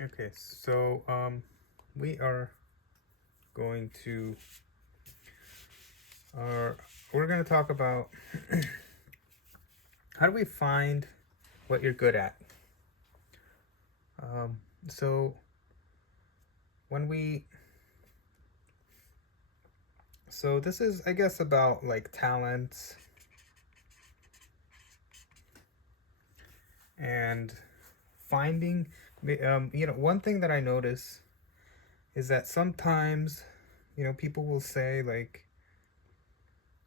Okay, so we are going to uh, we're going to talk about how do we find what you're good at. Um, so when we so this is, I guess, about like talents and finding. One thing that I notice is that sometimes, people will say like,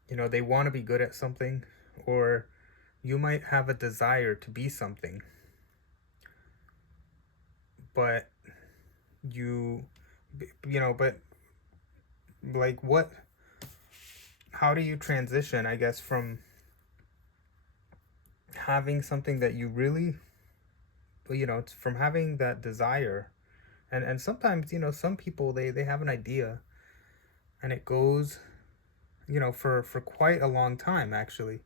they want to be good at something, or you might have a desire to be something, but you but like what how do you transition, I guess, from having something that you really, it's from having that desire. And sometimes, some people, they have an idea, and it goes, for quite a long time, actually.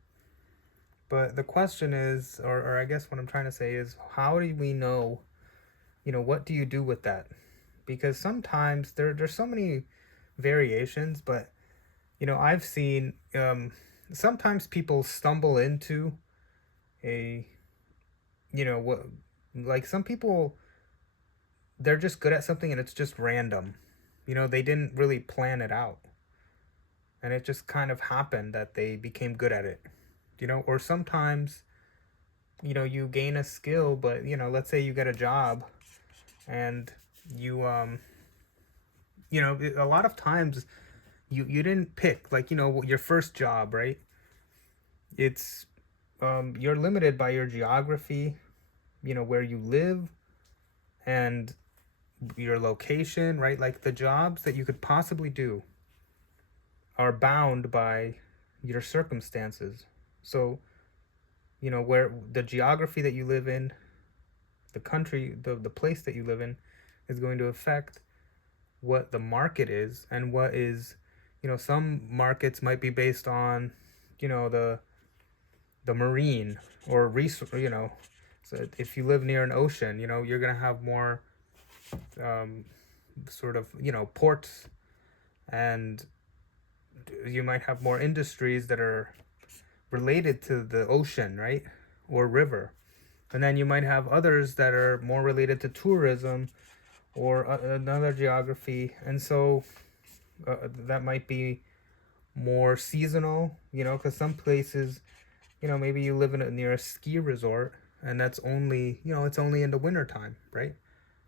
But the question is, or I guess what I'm trying to say is, how do we know, what do you do with that? Because sometimes there's so many variations, but I've seen, sometimes people stumble into a, what, like some people, they're just good at something and it's just random. They didn't really plan it out. And it just kind of happened that they became good at it. Or sometimes, you gain a skill, but, let's say you get a job, and you, a lot of times you didn't pick, like, your first job, right? It's, you're limited by your geography, where you live, and your location, right? Like the jobs that you could possibly do are bound by your circumstances. So, where the geography that you live in, the country, the place that you live in, is going to affect what the market is, and what is, some markets might be based on, the marine or resource, so if you live near an ocean, you're going to have more, um, sort of, ports, and you might have more industries that are related to the ocean, right? Or river. And then you might have others that are more related to tourism, or another geography. And so, that might be more seasonal, because some places, maybe you live near a ski resort, and that's only, it's only in the wintertime, right?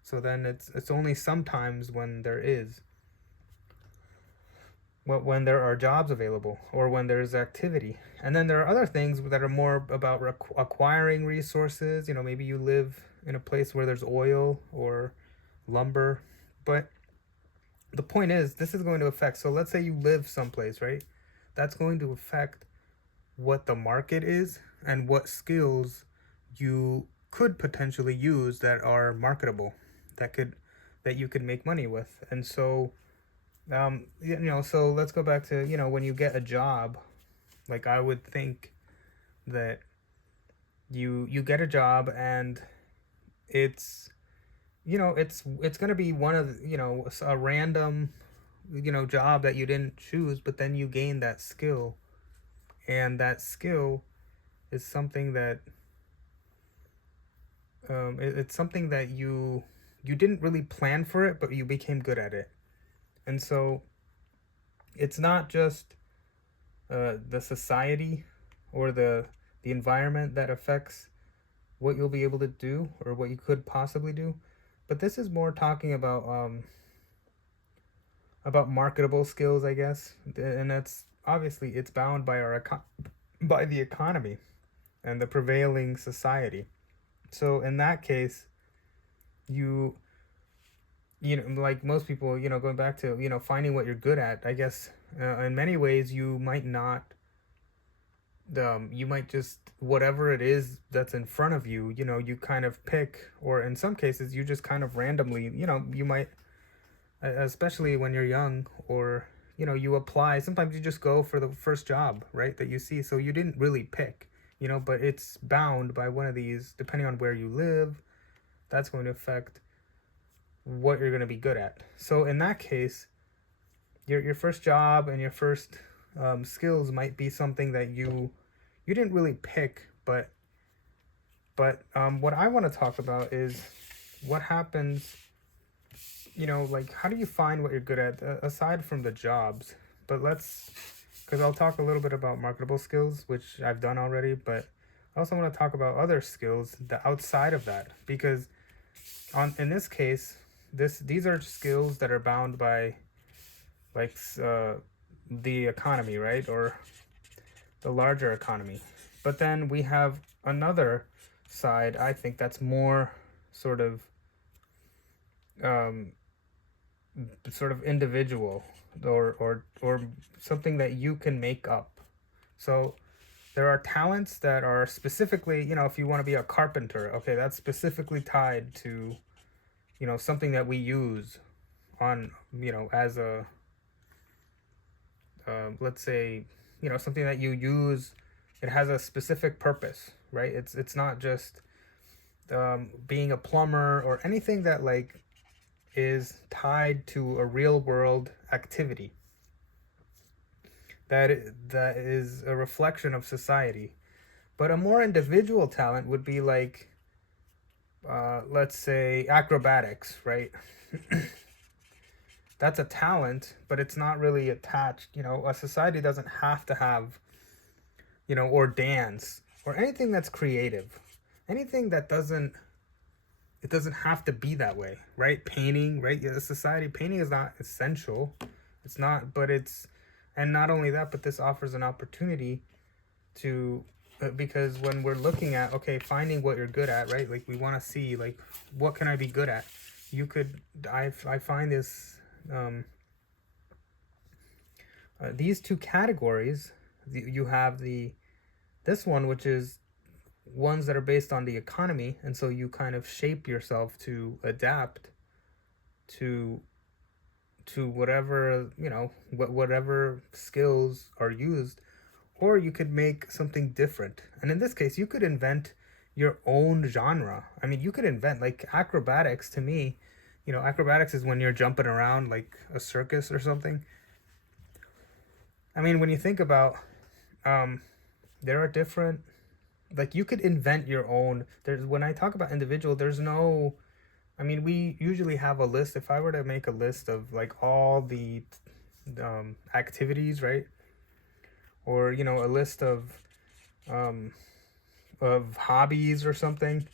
So then it's only sometimes when there is, when there are jobs available, or when there's activity. And then there are other things that are more about acquiring resources. Maybe you live in a place where there's oil or lumber. But the point is, this is going to affect. So let's say you live someplace, right? That's going to affect what the market is, and what skills you could potentially use that are marketable, that you could make money with. And so, so let's go back to, when you get a job, like I would think that you get a job, and it's, it's going to be one of, a random, job that you didn't choose, but then you gain that skill. And that skill is something that, it's something that you didn't really plan for it, but you became good at it. And so it's not just, the society, or the environment that affects what you'll be able to do, or what you could possibly do, but this is more talking about marketable skills, I guess. And that's obviously, it's bound by by the economy and the prevailing society. So in that case, you like most people, going back to, finding what you're good at, I guess, in many ways you might not, you might just, whatever it is that's in front of you, you kind of pick, or in some cases you just kind of randomly, you might, especially when you're young, or, you apply. Sometimes you just go for the first job, right, that you see. So you didn't really pick, but it's bound by one of these, depending on where you live. That's going to affect what you're going to be good at. So in that case, your first job and your first skills might be something that you didn't really pick, but what I want to talk about is what happens, like how do you find what you're good at aside from the jobs? But because I'll talk a little bit about marketable skills, which I've done already, but I also want to talk about other skills that outside of that, because in this case, these are skills that are bound by like the economy, right, or the larger economy. But then we have another side, I think, that's more sort of um, individual, or something that you can make up. So there are talents that are specifically, if you want to be a carpenter, okay, that's specifically tied to, something that we use on, as a let's say, something that you use. It has a specific purpose, right? It's not just being a plumber or anything that like is tied to a real world activity that is a reflection of society. But a more individual talent would be like, let's say, acrobatics, right? That's a talent, but it's not really attached. A society doesn't have to have, or dance or anything that's creative, anything that doesn't. It doesn't have to be that way, right? Painting, right? Yeah, society, painting is not essential. It's not, but and not only that, but this offers an opportunity to, because when we're looking at, okay, finding what you're good at, right? Like we want to see, like, what can I be good at? I find this, these two categories, you have this one, which is ones that are based on the economy, and so you kind of shape yourself to adapt to whatever, whatever skills are used, or you could make something different. And in this case, you could invent your own genre. I mean, you could invent like acrobatics. To me, acrobatics is when you're jumping around like a circus or something. I mean, when you think about, there are different, like you could invent your own. When I talk about individual, there's no, I mean, we usually have a list. If I were to make a list of like all the activities, right, or a list of hobbies or something,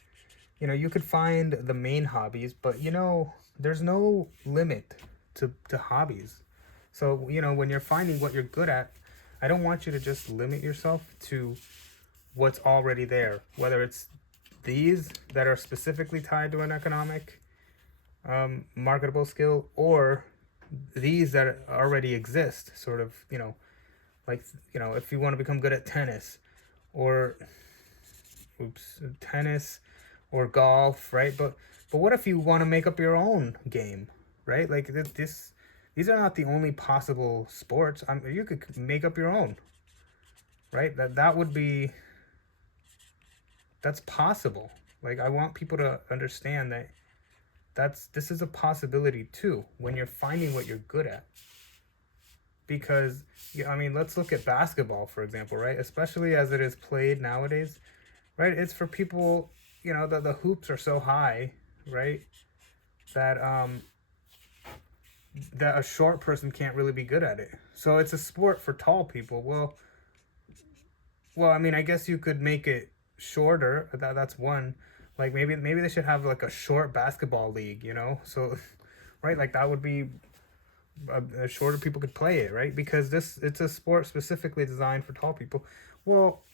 you could find the main hobbies, but there's no limit to hobbies. So when you're finding what you're good at, I don't want you to just limit yourself to what's already there, whether it's these that are specifically tied to an economic marketable skill, or these that already exist, sort of, like, if you want to become good at tennis, or tennis or golf, right? But what if you want to make up your own game, right? Like these are not the only possible sports. You could make up your own, right? That would be, that's possible. Like I want people to understand that this is a possibility too when you're finding what you're good at. Because I mean, let's look at basketball, for example, right? Especially as it is played nowadays, right? It's for people, the hoops are so high, right? That that a short person can't really be good at it. So it's a sport for tall people. Well, I mean, I guess you could make it shorter. That's one. Like maybe they should have like a short basketball league, So, right, like that would be shorter people could play it, right? Because it's a sport specifically designed for tall people. Well,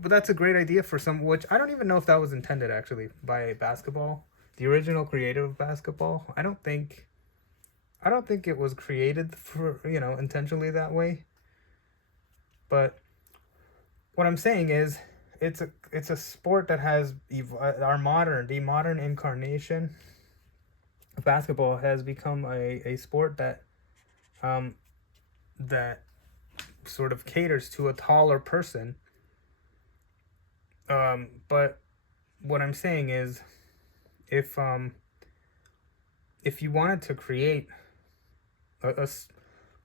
but that's a great idea for some, which I don't even know if that was intended actually by basketball, the original creator of basketball. I don't think it was created for, intentionally that way. But what I'm saying is, it's a sport that has the modern incarnation of basketball has become a sport that that sort of caters to a taller person. But what I'm saying is, if if you wanted to create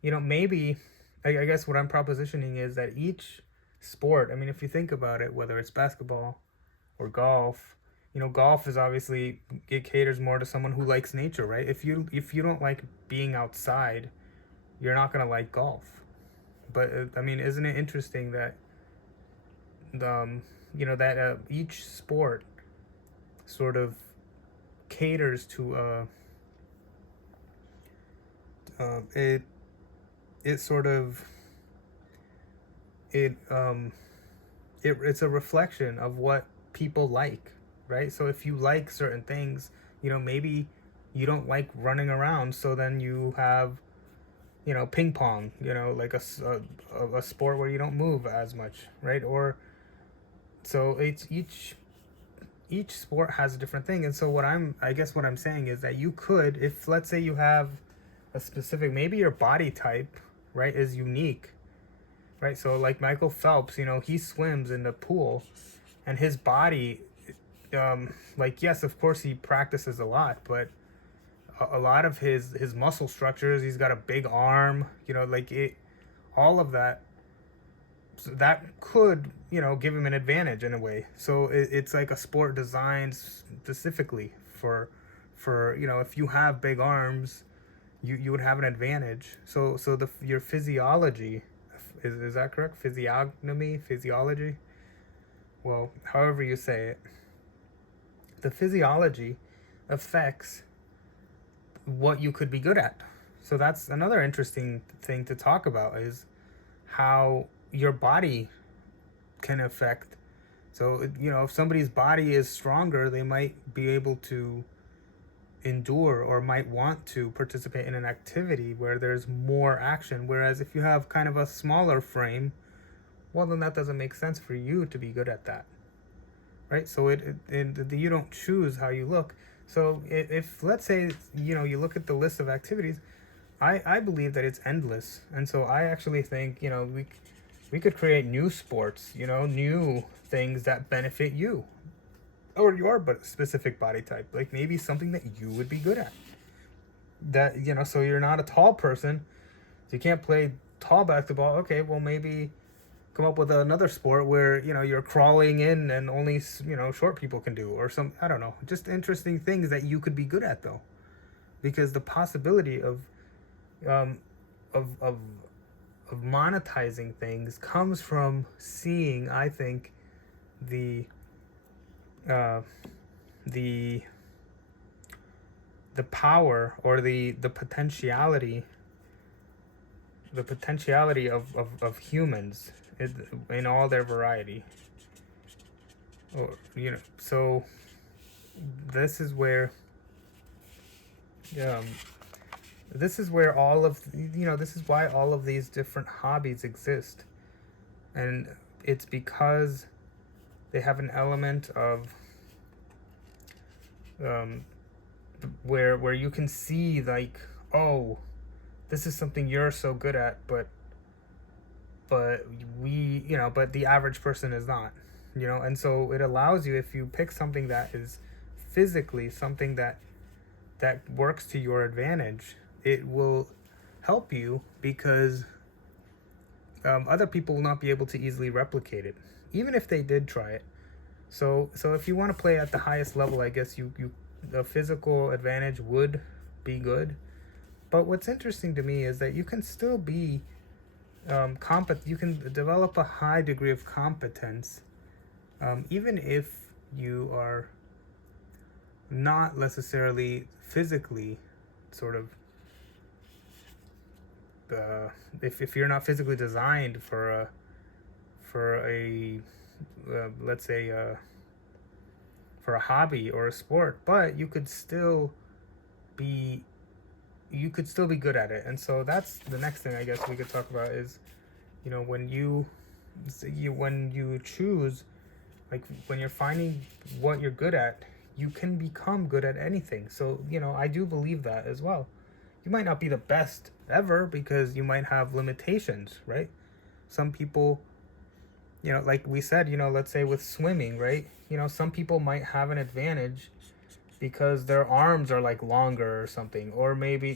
maybe, I guess what I'm propositioning is that each sport, I mean, if you think about it, whether it's basketball or golf, golf is obviously, it caters more to someone who likes nature, right? If you don't like being outside, you're not gonna like golf. But I mean, isn't it interesting that each sport sort of caters to it it sort of it it's a reflection of what people like, right? So if you like certain things, maybe you don't like running around, so then you have, ping pong, like a sport where you don't move as much, right? Or so it's each sport has a different thing. And so what I'm saying is that you could, if let's say you have a specific, maybe your body type, right, is unique, right? So like Michael Phelps, he swims in the pool, and his body, like, yes, of course he practices a lot, but a lot of his muscle structures, he's got a big arm, like it, all of that, so that could, give him an advantage in a way. So it's like a sport designed specifically for if you have big arms, you would have an advantage. So your physiology, is that correct? Physiology. Well, however you say it, the physiology affects what you could be good at. So that's another interesting thing to talk about, is how your body can affect. So, if somebody's body is stronger, they might be able to endure or might want to participate in an activity where there's more action. Whereas if you have kind of a smaller frame, well, then that doesn't make sense for you to be good at that, right? So you don't choose how you look. So if let's say, you look at the list of activities, I believe that it's endless. And so I actually think, we could create new sports, new things that benefit you or your specific body type, like maybe something that you would be good at. That, so you're not a tall person, so you can't play tall basketball. Okay, well, maybe come up with another sport where, you're crawling in and only, short people can do, or some, I don't know, just interesting things that you could be good at, though, because the possibility um of of of monetizing things comes from seeing, I think, the uh the the power, or the potentiality of humans in all their variety. Or, so this is where um this is why all of these different hobbies exist. And it's because they have an element of um where you can see, like, oh, this is something you're so good at, but but the average person is not, and so it allows you, if you pick something that is physically something that works to your advantage, it will help you, because other people will not be able to easily replicate it, even if they did try it. So if you want to play at the highest level, I guess you the physical advantage would be good. But what's interesting to me is that you can still be you can develop a high degree of competence, even if you are not necessarily physically sort of if you're not physically designed for a let's say for a hobby or a sport, but be you could still be good at it. And so that's the next thing I guess we could talk about is, when you choose, like, when you're finding what you're good at, you can become good at anything. So, I do believe that as well. You might not be the best ever because you might have limitations, right? Some people, like we said, let's say with swimming, right? Some people might have an advantage because their arms are like longer or something, or maybe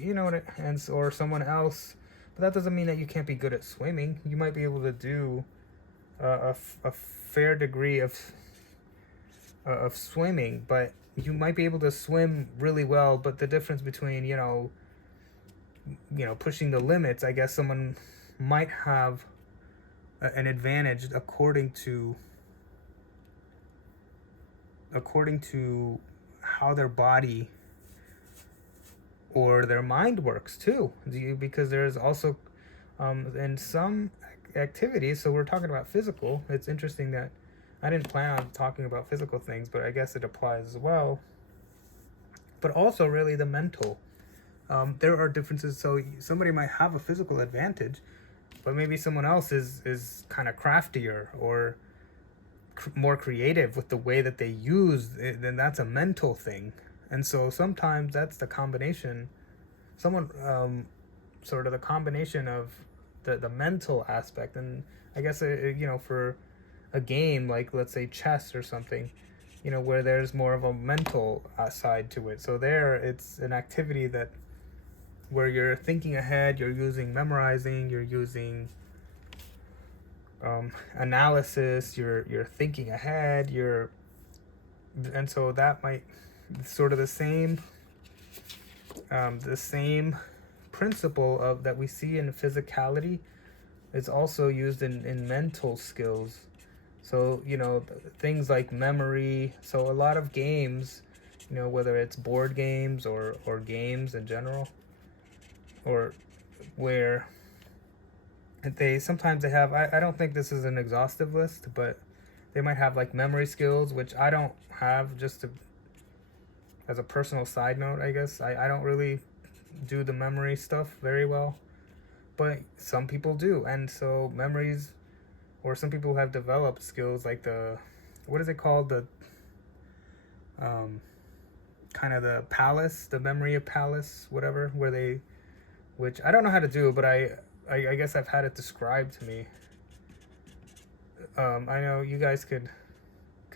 and or someone else. But that doesn't mean that you can't be good at swimming. You might be able to do a fair degree of swimming, but you might be able to swim really well. But the difference between pushing the limits, I guess someone might have an advantage according to how their body or their mind works too. Because there's also in some activities, so we're talking about physical. It's interesting that I didn't plan on talking about physical things, but I guess it applies as well. But also really the mental. There are differences. So somebody might have a physical advantage, but maybe someone else is kind of craftier or more creative with the way that they use it. Then that's a mental thing. And so sometimes that's the combination. Someone sort of the combination of the mental aspect. And I guess for a game like, let's say, chess or something, where there's more of a mental side to it. So there, it's an activity that where you're thinking ahead, you're using memorizing, you're using analysis, you're thinking ahead, and so that might sort of the same principle of that we see in physicality is also used in mental skills. So things like memory. So a lot of games, whether it's board games or games in general, or where they sometimes they have, I don't think this is an exhaustive list, but they might have like memory skills, which I don't have. As a personal side note, I guess I don't really do the memory stuff very well, but some people do. And so memories, or some people have developed skills like what is it called, the kind of the palace, the memory of palace, whatever, which I don't know how to do, but I guess I've had it described to me. I know you guys could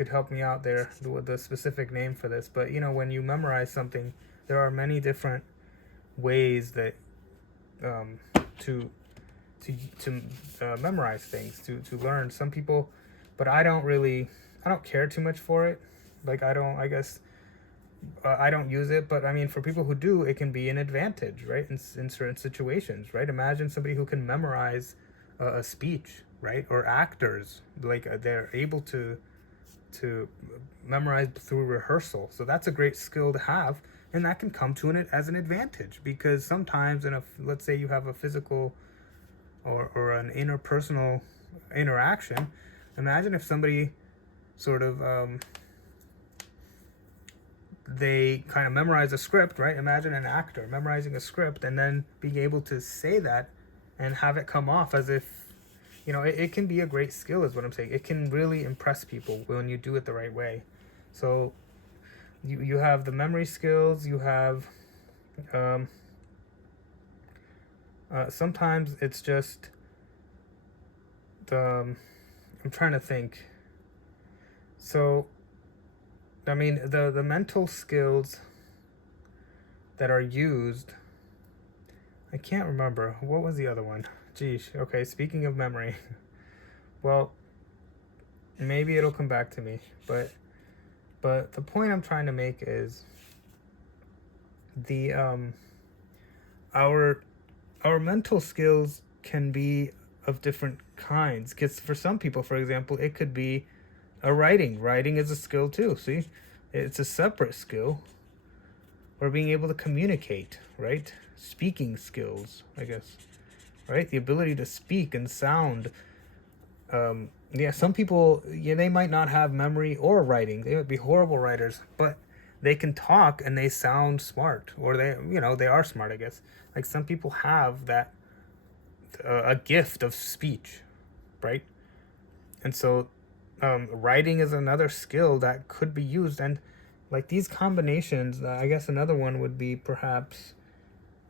help me out there with the specific name for this, but when you memorize something, there are many different ways that to memorize things, to learn. Some people, but I don't care too much for it. Like I don't use it, but I mean, for people who do, it can be an advantage, right? In certain situations, right? Imagine somebody who can memorize a speech, right? Or actors, like they're able to memorize through rehearsal. So that's a great skill to have, and that can come to it as an advantage, because sometimes let's say you have a physical or an interpersonal interaction. Imagine if somebody sort of they kind of memorize a script, right? Imagine an actor memorizing a script and then being able to say that and have it come off as if, it can be a great skill, is what I'm saying. It can really impress people when you do it the right way. So you have the memory skills, you have sometimes it's just I'm trying to think. So I mean, the mental skills that are used, I can't remember. What was the other one? Geesh. Okay, speaking of memory. Well, maybe it'll come back to me. But the point I'm trying to make is the our mental skills can be of different kinds. Because for some people, for example, it could be writing is a skill too. See, it's a separate skill. Or being able to communicate, right? Speaking skills, I guess, right? The ability to speak and sound. Some people, they might not have memory or writing. They might be horrible writers, but they can talk and they sound smart, or they are smart, I guess. Like some people have that a gift of speech, right? And so writing is another skill that could be used. And like these combinations, I guess another one would be perhaps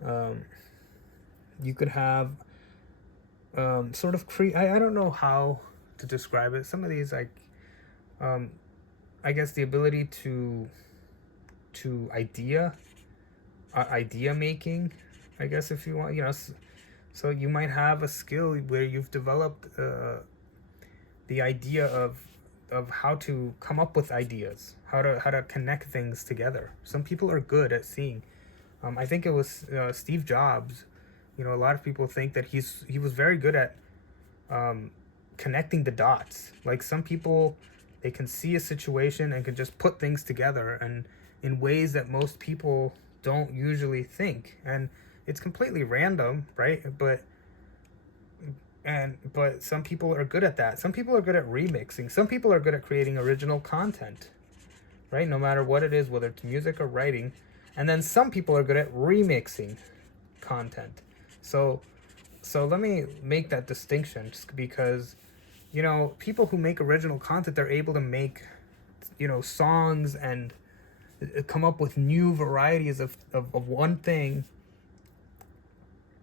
you could have sort of I don't know how to describe it. Some of these, like I guess the ability to to idea making, I guess, if you want, so you might have a skill where you've developed the idea of how to come up with ideas, how to connect things together. Some people are good at seeing. I think it was Steve Jobs. A lot of people think that he was very good at connecting the dots. Like some people, they can see a situation and can just put things together and in ways that most people don't usually think. And it's completely random, right? But some people are good at that. Some people are good at remixing. Some people are good at creating original content, right? No matter what it is, whether it's music or writing. And then some people are good at remixing content. So let me make that distinction, just because people who make original content, they're able to make songs and come up with new varieties of one thing,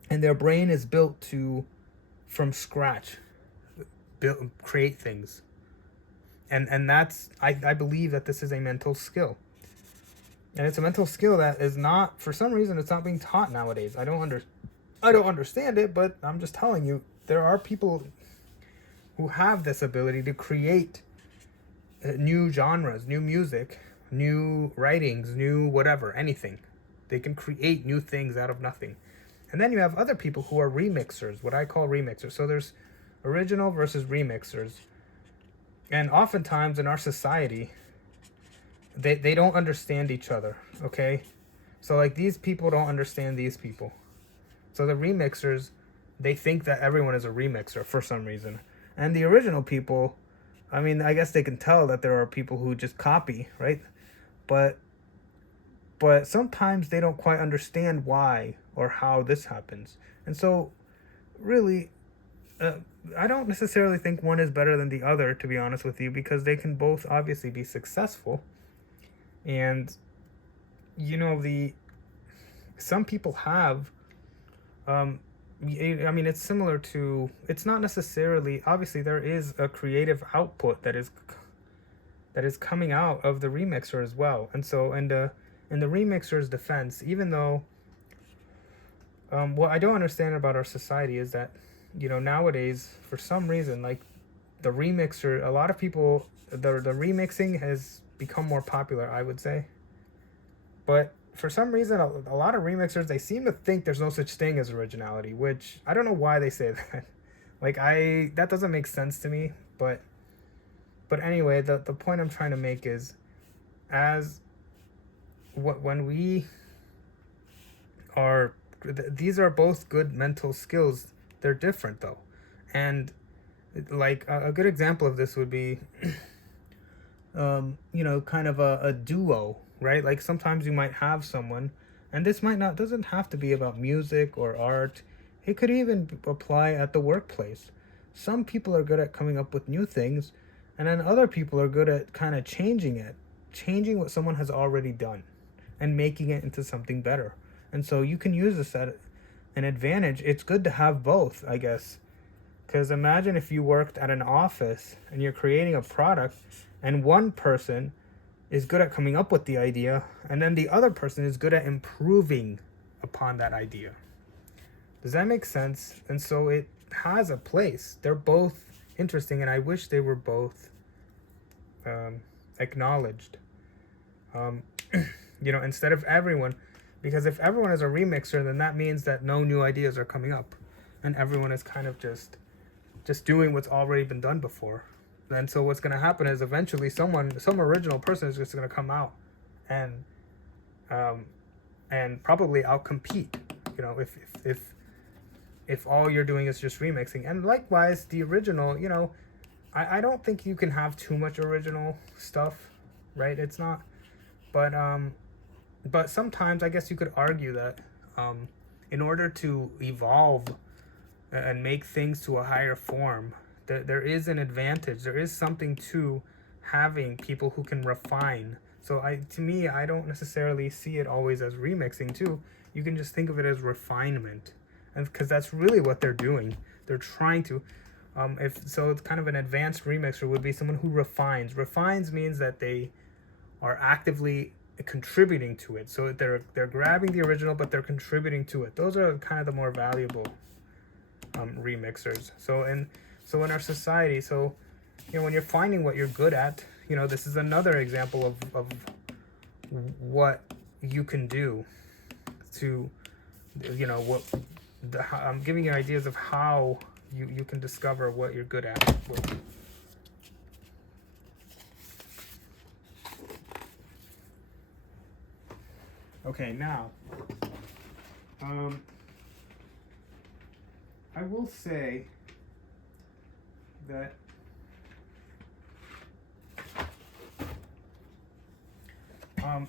and their brain is built to, from scratch, create things. And that's, I believe that this is a mental skill. And it's a mental skill that is not, for some reason, it's not being taught nowadays. I don't understand it, but I'm just telling you, there are people who have this ability to create new genres, new music, new writings, new whatever, anything. They can create new things out of nothing. And then you have other people who are remixers, what I call remixers. So there's original versus remixers. And oftentimes in our society, they don't understand each other, okay? So like these people don't understand these people. So the remixers, they think that everyone is a remixer for some reason. And the original people, I mean, I guess they can tell that there are people who just copy, right? But sometimes they don't quite understand why or how this happens. And so really, I don't necessarily think one is better than the other, to be honest with you, because they can both obviously be successful. And some people have I mean, it's similar to, it's not necessarily, obviously there is a creative output that is coming out of the remixer as well. And so in the remixer's defense, even though what I don't understand about our society is that nowadays, for some reason, like the remixer, a lot of people, the remixing has become more popular, I would say. But for some reason, a lot of remixers, they seem to think there's no such thing as originality, which I don't know why they say that. Like that doesn't make sense to me. But anyway, the point I'm trying to make is, when we are, these are both good mental skills. They're different though. And like a good example of this would be kind of a duo, right? Like sometimes you might have someone, and this doesn't have to be about music or art. It could even apply at the workplace. Some people are good at coming up with new things, and then other people are good at kind of changing what someone has already done and making it into something better. And so you can use this at an advantage. It's good to have both, I guess. Because imagine if you worked at an office and you're creating a product, and one person is good at coming up with the idea, and then the other person is good at improving upon that idea. Does that make sense? And so it has a place. They're both interesting, and I wish they were both acknowledged. Instead of everyone, because if everyone is a remixer, then that means that no new ideas are coming up, and everyone is kind of just doing what's already been done before. And so what's going to happen is eventually some original person is just going to come out and probably outcompete, if all you're doing is just remixing. And likewise, the original, I don't think you can have too much original stuff, right? It's not, but sometimes I guess you could argue that in order to evolve and make things to a higher form, there is an advantage. There is something to having people who can refine. So to me, I don't necessarily see it always as remixing too. You can just think of it as refinement, and because that's really what they're doing. They're trying to. It's kind of an advanced remixer would be someone who refines. Refines means that they are actively contributing to it. So they're grabbing the original, but they're contributing to it. Those are kind of the more valuable remixers. So in our society, so when you're finding what you're good at, this is another example of what you can do to, what I'm giving you ideas of how you can discover what you're good at. Okay, now, I will say that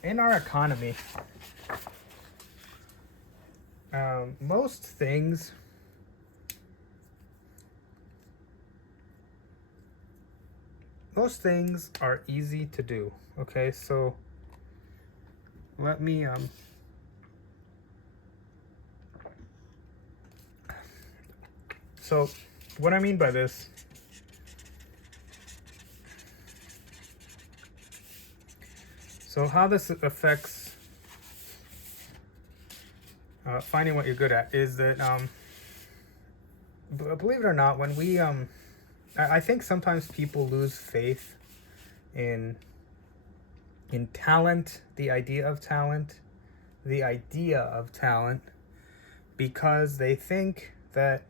in our economy, most things are easy to do. Okay, so let me so what I mean by this, so how this affects finding what you're good at is that believe it or not, when we I think sometimes people lose faith in talent, the idea of talent, because they think that,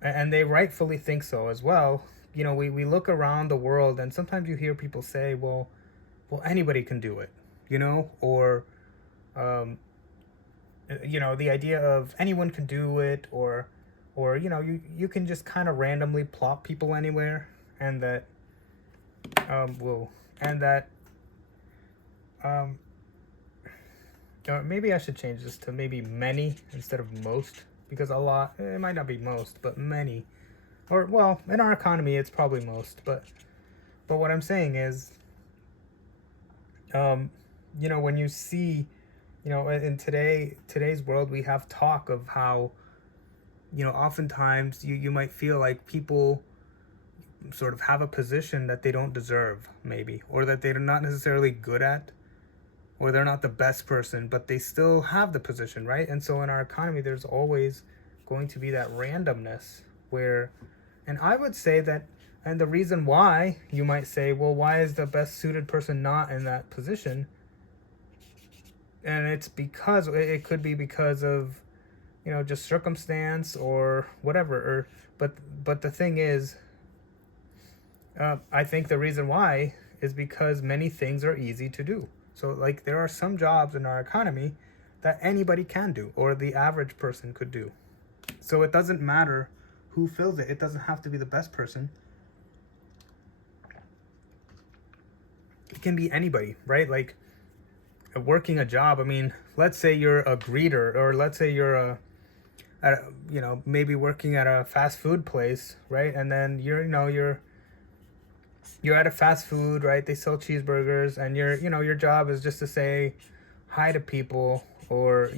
and they rightfully think so as well. We look around the world, and sometimes you hear people say, well, anybody can do it, or the idea of anyone can do it, or you can just kind of randomly plop people anywhere, and that maybe I should change this to maybe many instead of most, because a lot, it might not be most, but many, or well, in our economy it's probably most, but what I'm saying is, when you see, in today's world, we have talk of how, oftentimes you might feel like people sort of have a position that they don't deserve, maybe, or that they're not necessarily good at, or they're not the best person, but they still have the position, right? And so in our economy, there's always going to be that randomness where, and I would say that, and the reason why you might say, well, why is the best suited person not in that position? And it's because it could be because of, just circumstance or whatever. But the thing is, I think the reason why is because many things are easy to do. So like there are some jobs in our economy that anybody can do, or the average person could do. So it doesn't matter who fills it. It doesn't have to be the best person. It can be anybody, right? Like working a job. I mean, let's say you're a greeter, or let's say you're maybe working at a fast food place, right? And then you're at a fast food, right? They sell cheeseburgers, and your job is just to say hi to people, or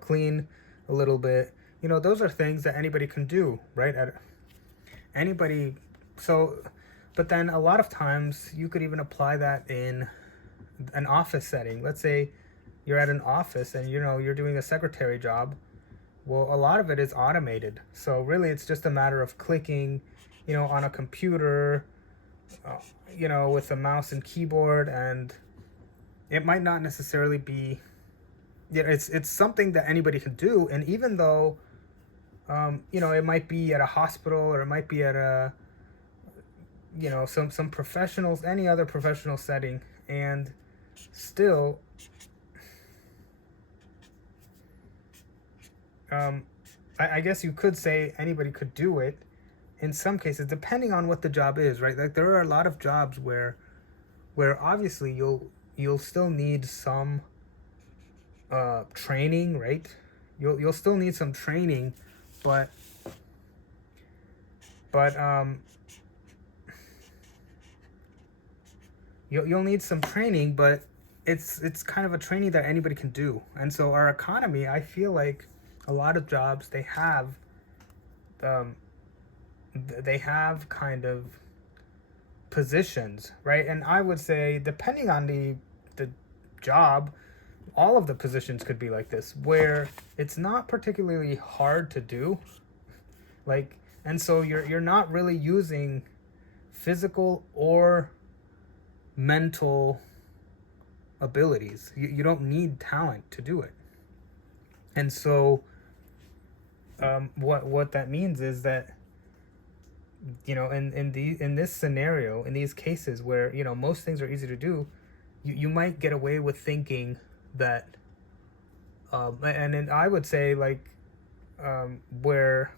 clean a little bit. Those are things that anybody can do, right? Anybody. So, but then a lot of times you could even apply that in an office setting. Let's say you're at an office and you're doing a secretary job. Well, a lot of it is automated. So really it's just a matter of clicking, on a computer, with a mouse and keyboard, and it might not necessarily be, it's something that anybody can do. And even though, it might be at a hospital, or it might be at a, some professionals, any other professional setting, and still, I guess you could say anybody could do it in some cases, depending on what the job is, right? Like there are a lot of jobs where obviously you'll still need some training, right? You'll still need some training, but you'll need some training, but it's kind of a training that anybody can do. And so our economy, I feel like a lot of jobs, they have kind of positions, right? And I would say, depending on the job, all of the positions could be like this, where it's not particularly hard to do, like, and so you're not really using physical or mental abilities. You don't need talent to do it. And so what that means is that, in this scenario, in these cases where, most things are easy to do, you might get away with thinking that, and then I would say, like, where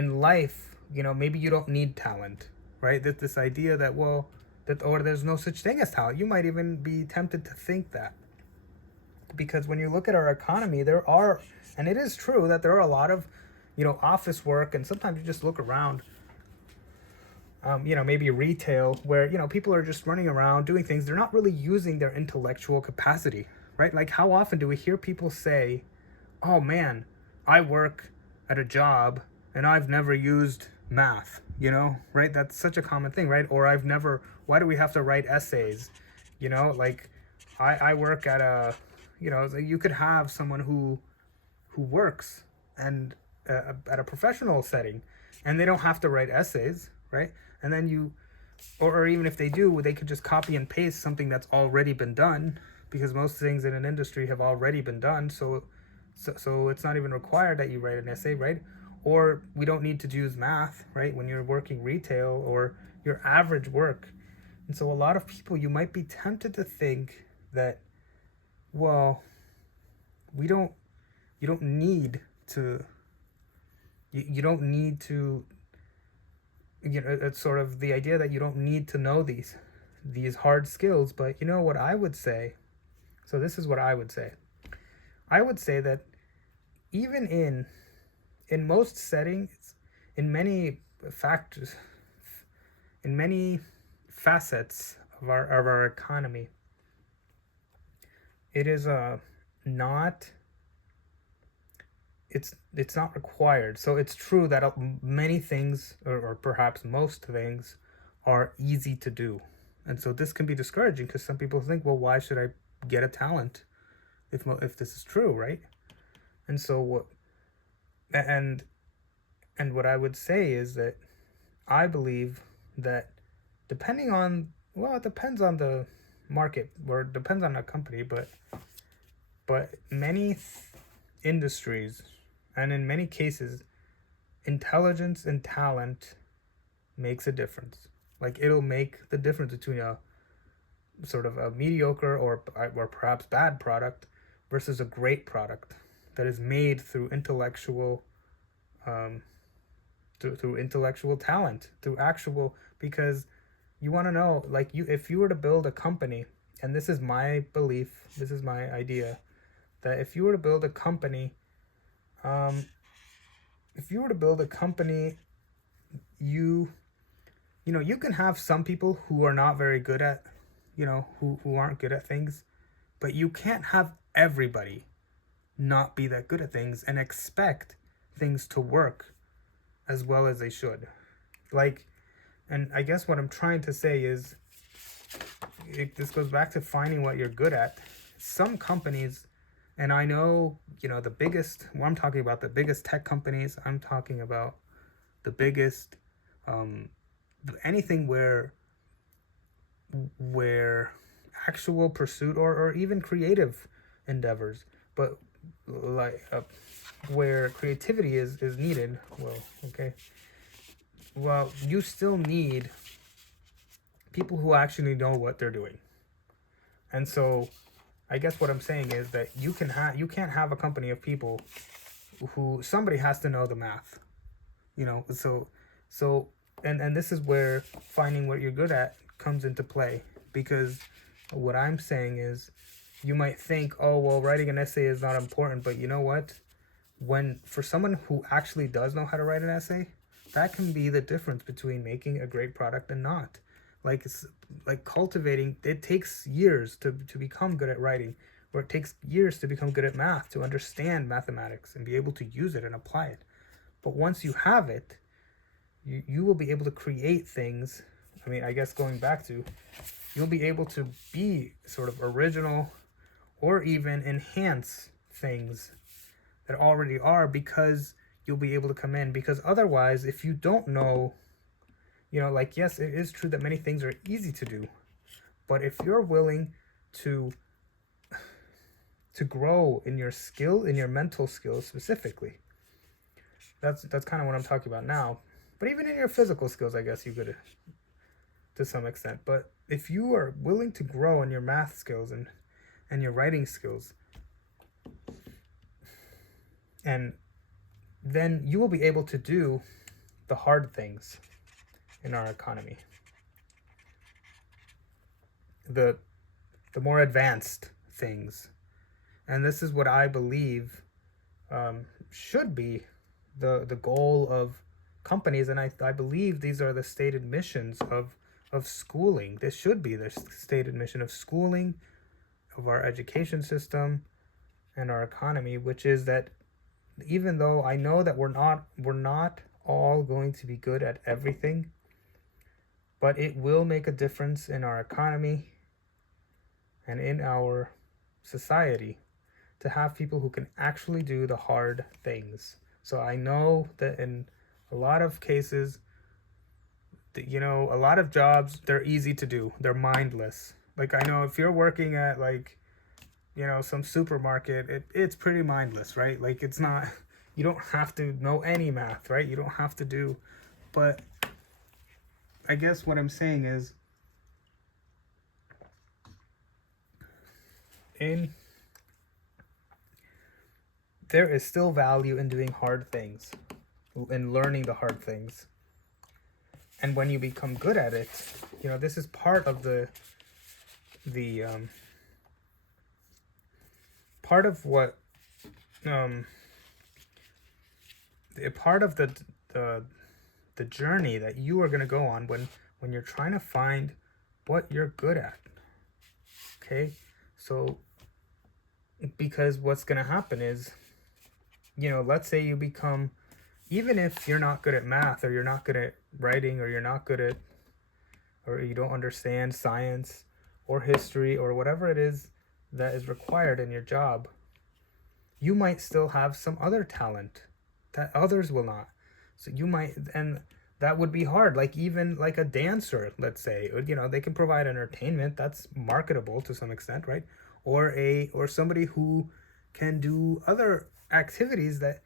in life, maybe you don't need talent, right? This idea that, well, that, or there's no such thing as talent. You might even be tempted to think that, because when you look at our economy, there are, and it is true that there are a lot of, office work, and sometimes you just look around, maybe retail, where, people are just running around doing things. They're not really using their intellectual capacity, right? Like, how often do we hear people say, oh man, I work at a job and I've never used math, right? That's such a common thing, right? Or why do we have to write essays? Like, I work at you could have someone who works and at a professional setting, and they don't have to write essays, right? And then or even if they do, they could just copy and paste something that's already been done, because most things in an industry have already been done. So it's not even required that you write an essay, right? Or we don't need to use math, right? When you're working retail or your average work. And so a lot of people, you might be tempted to think that, well, you don't need to, you don't need to, it's sort of the idea that you don't need to know these hard skills. But what I would say, so this is what I would say. I would say that even in most settings, in many factors, in many facets of our economy, it is not, it's not required. So it's true that many things, or perhaps most things, are easy to do. And so this can be discouraging, because some people think, well, why should I get a talent if this is true, right? And so what what I would say is that I believe that, depending on, well, it depends on the market, or it depends on a company, but many industries, and in many cases, intelligence and talent makes a difference. Like, it'll make the difference between a sort of a mediocre or perhaps bad product versus a great product that is made through intellectual through intellectual talent, through actual, because you want to know, like, if you were to build a company, and this is my belief, this is my idea, that if you were to build a company, you can have some people who are not very good at, who aren't good at things, but you can't have everybody not be that good at things and expect things to work as well as they should. Like, and I guess what I'm trying to say is, this goes back to finding what you're good at. Some companies, and I know, the biggest, well, I'm talking about the biggest tech companies, I'm talking about the biggest, anything where actual pursuit, or even creative endeavors, but like where creativity is needed, well, you still need people who actually know what they're doing. And so I guess what I'm saying is that you can't have a company of people who, somebody has to know the math, so and this is where finding what you're good at comes into play. Because what I'm saying is, you might think, oh, well, writing an essay is not important, but you know what? When, for someone who actually does know how to write an essay, that can be the difference between making a great product and not. Like, it's like cultivating, it takes years to become good at writing, or it takes years to become good at math, to understand mathematics and be able to use it and apply it. But once you have it, you will be able to create things I mean, I guess going back to, you'll be able to be sort of original or even enhance things that already are, because you'll be able to come in. Because otherwise, if you don't know, like, yes, it is true that many things are easy to do, but if you're willing to grow in your skill, in your mental skills specifically, that's kind of what I'm talking about now. But even in your physical skills, I guess you could, to some extent. But if you are willing to grow in your math skills and your writing skills, and then you will be able to do the hard things in our economy, the more advanced things. And this is what I believe should be the goal of companies. And I believe these are the stated missions of schooling. This should be the stated mission of schooling, of our education system and our economy, which is that even though I know that we're not all going to be good at everything, but it will make a difference in our economy and in our society to have people who can actually do the hard things. So I know that in a lot of cases, a lot of jobs, they're easy to do. They're mindless. Like, I know if you're working at, like, some supermarket, it's pretty mindless, right? Like, it's not, you don't have to know any math, right? You don't have to do, but I guess what I'm saying is, there is still value in doing hard things, in learning the hard things. And when you become good at it, this is part of part of what part of the journey that you are going to go on when you're trying to find what you're good at. Okay? So, because what's going to happen is, let's say you become, even if you're not good at math, or you're not good at writing, or you're not good at, or you don't understand science or history or whatever it is that is required in your job, you might still have some other talent that others will not. So you might, and that would be hard. Like, even like a dancer, let's say, they can provide entertainment that's marketable to some extent, right? Or somebody who can do other activities that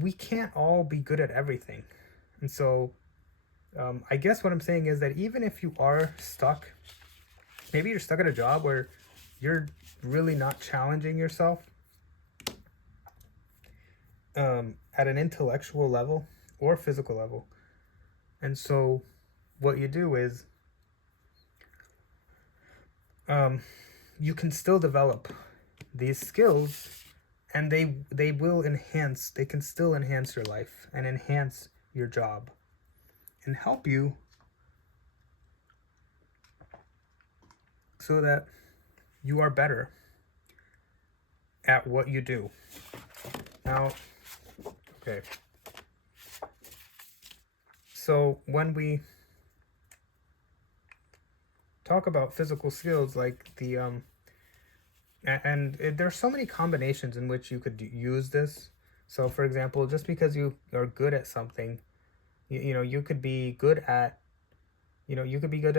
we can't all be good at everything. And so I guess what I'm saying is that even if you are stuck, maybe you're stuck at a job where you're really not challenging yourself at an intellectual level or physical level. And so what you do is you can still develop these skills, and they can still enhance your life and enhance your job and help you so that you are better at what you do. Now, okay. So when we talk about physical skills, like there's so many combinations in which you could use this. So, for example, just because you are good at something, you could be good at,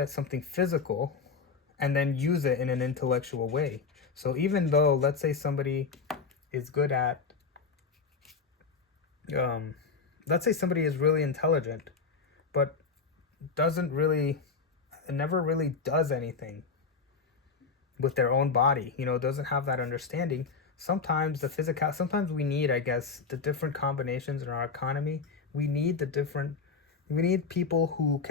something physical, and then use it in an intellectual way. So even though, let's say somebody is good at, let's say somebody is really intelligent, but never really does anything with their own body, doesn't have that understanding. Sometimes sometimes we need, I guess, the different combinations in our economy. We need people who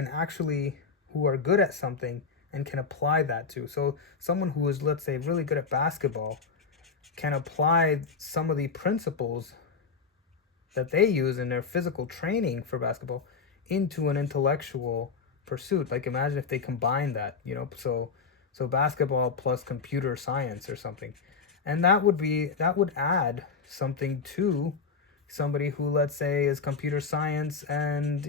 are good at something and can apply that to. So someone who is, let's say, really good at basketball can apply some of the principles that they use in their physical training for basketball into an intellectual pursuit. Like, imagine if they combine that, so basketball plus computer science or something. And that would add something to somebody who, let's say, is computer science and,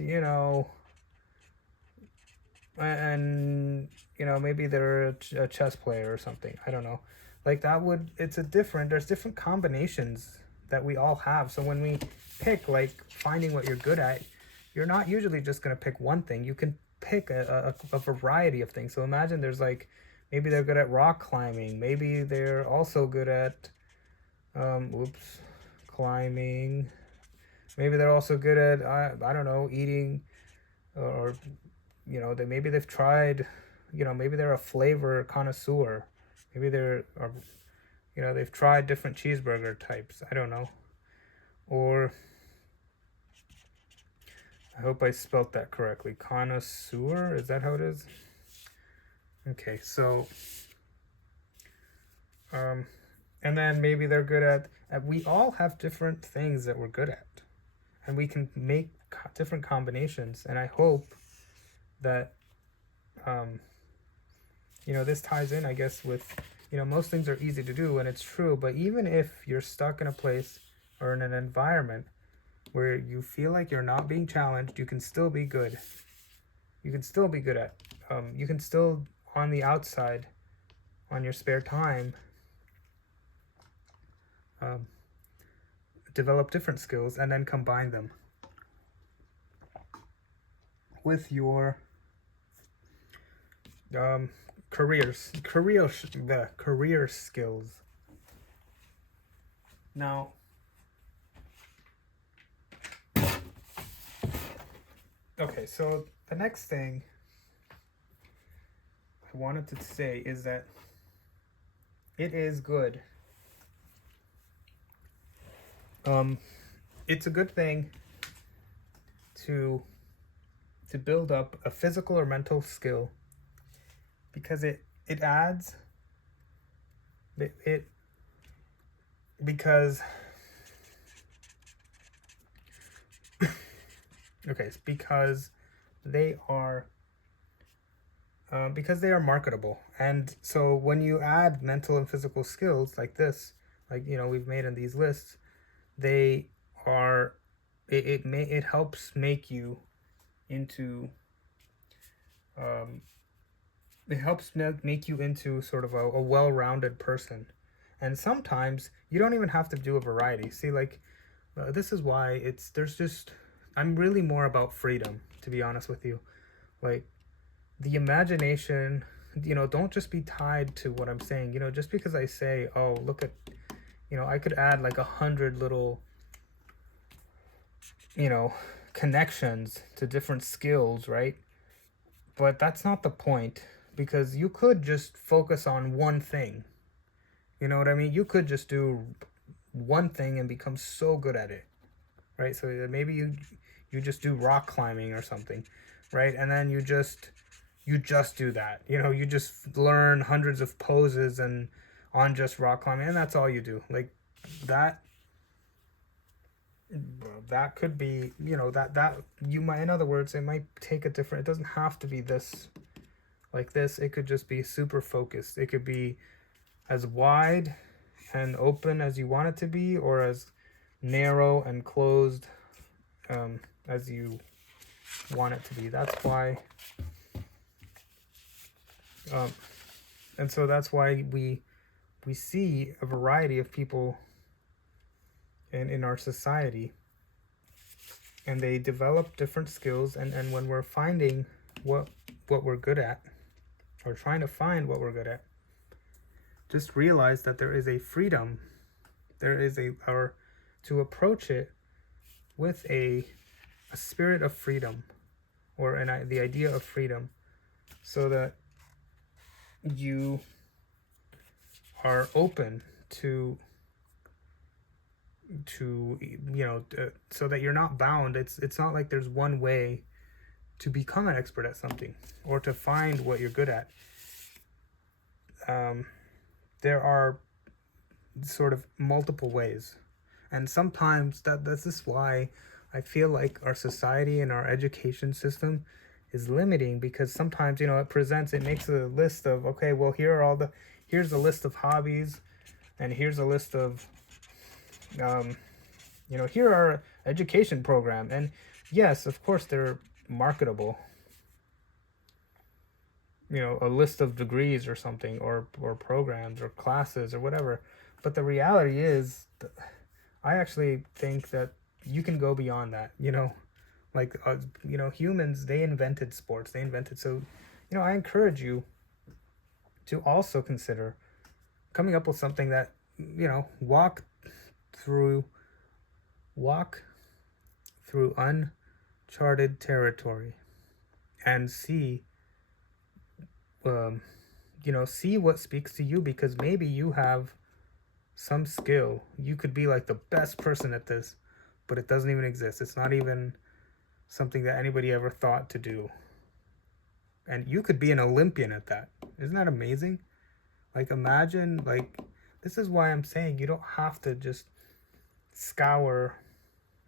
and maybe they're a chess player or something. I don't know. Like that would it's a different there's different combinations that we all have. So when we pick, like, finding what you're good at, you're not usually just going to pick one thing. You can pick a variety of things. So imagine there's like, maybe they're good at rock climbing, maybe they're also good at climbing, maybe they're also good at I don't know, eating, or maybe they've tried, maybe they're a flavor connoisseur, maybe they've tried different cheeseburger types, I don't know. Or I hope I spelt that correctly, connoisseur, is that how it is? Okay, so and then maybe they're good at we all have different things that we're good at, and we can make different combinations. And I hope that this ties in, I guess, with most things are easy to do, and it's true. But even if you're stuck in a place or in an environment where you feel like you're not being challenged, you can still be good. You can still be good at you can still, on the outside, on your spare time, develop different skills and then combine them with your career skills. Now, okay, so the next thing I wanted to say is that it is good. It's a good thing to build up a physical or mental skill, because it adds it because okay, it's because they are marketable. And so when you add mental and physical skills like this, like we've made in these lists, they are it helps make you into sort of a well-rounded person. And sometimes you don't even have to do a variety. See, like, this is why I'm really more about freedom, to be honest with you. Like, the imagination, don't just be tied to what I'm saying. Just because I say, oh, look at, I could add like 100 little, connections to different skills, right? But that's not the point, because you could just focus on one thing. You know what I mean? You could just do one thing and become so good at it, right? So maybe you just do rock climbing or something, right? And then you just do that. You just learn hundreds of poses and on just rock climbing, and that's all you do. Like that could be, that you might, in other words, it might take a different, it doesn't have to be this, like this. It could just be super focused. It could be as wide and open as you want it to be, or as narrow and closed as you want it to be. That's why and so that's why we see a variety of people in our society, and they develop different skills. And when we're finding what we're good at, or trying to find what we're good at, just realize that there is a freedom, or to approach it with a spirit of freedom, or the idea of freedom, so that you are open to so that you're not bound. It's not like there's one way to become an expert at something, or to find what you're good at. There are sort of multiple ways, and sometimes this is why I feel like our society and our education system is limiting, because sometimes it makes a list of, okay, well, here's a list of hobbies, and here's a list of here are education program. And yes, of course, they're marketable, a list of degrees or something, or programs or classes or whatever. But the reality is, I actually think that you can go beyond that. Like humans, they invented sports. They invented so. I encourage you to also consider coming up with something that through walk through uncharted territory and um, see what speaks to you, because maybe you have some skill. You could be like the best person at this, but it doesn't even exist. It's not even something that anybody ever thought to do. And you could be an Olympian at that. Isn't that amazing? Like, imagine, like, this is why I'm saying you don't have to just scour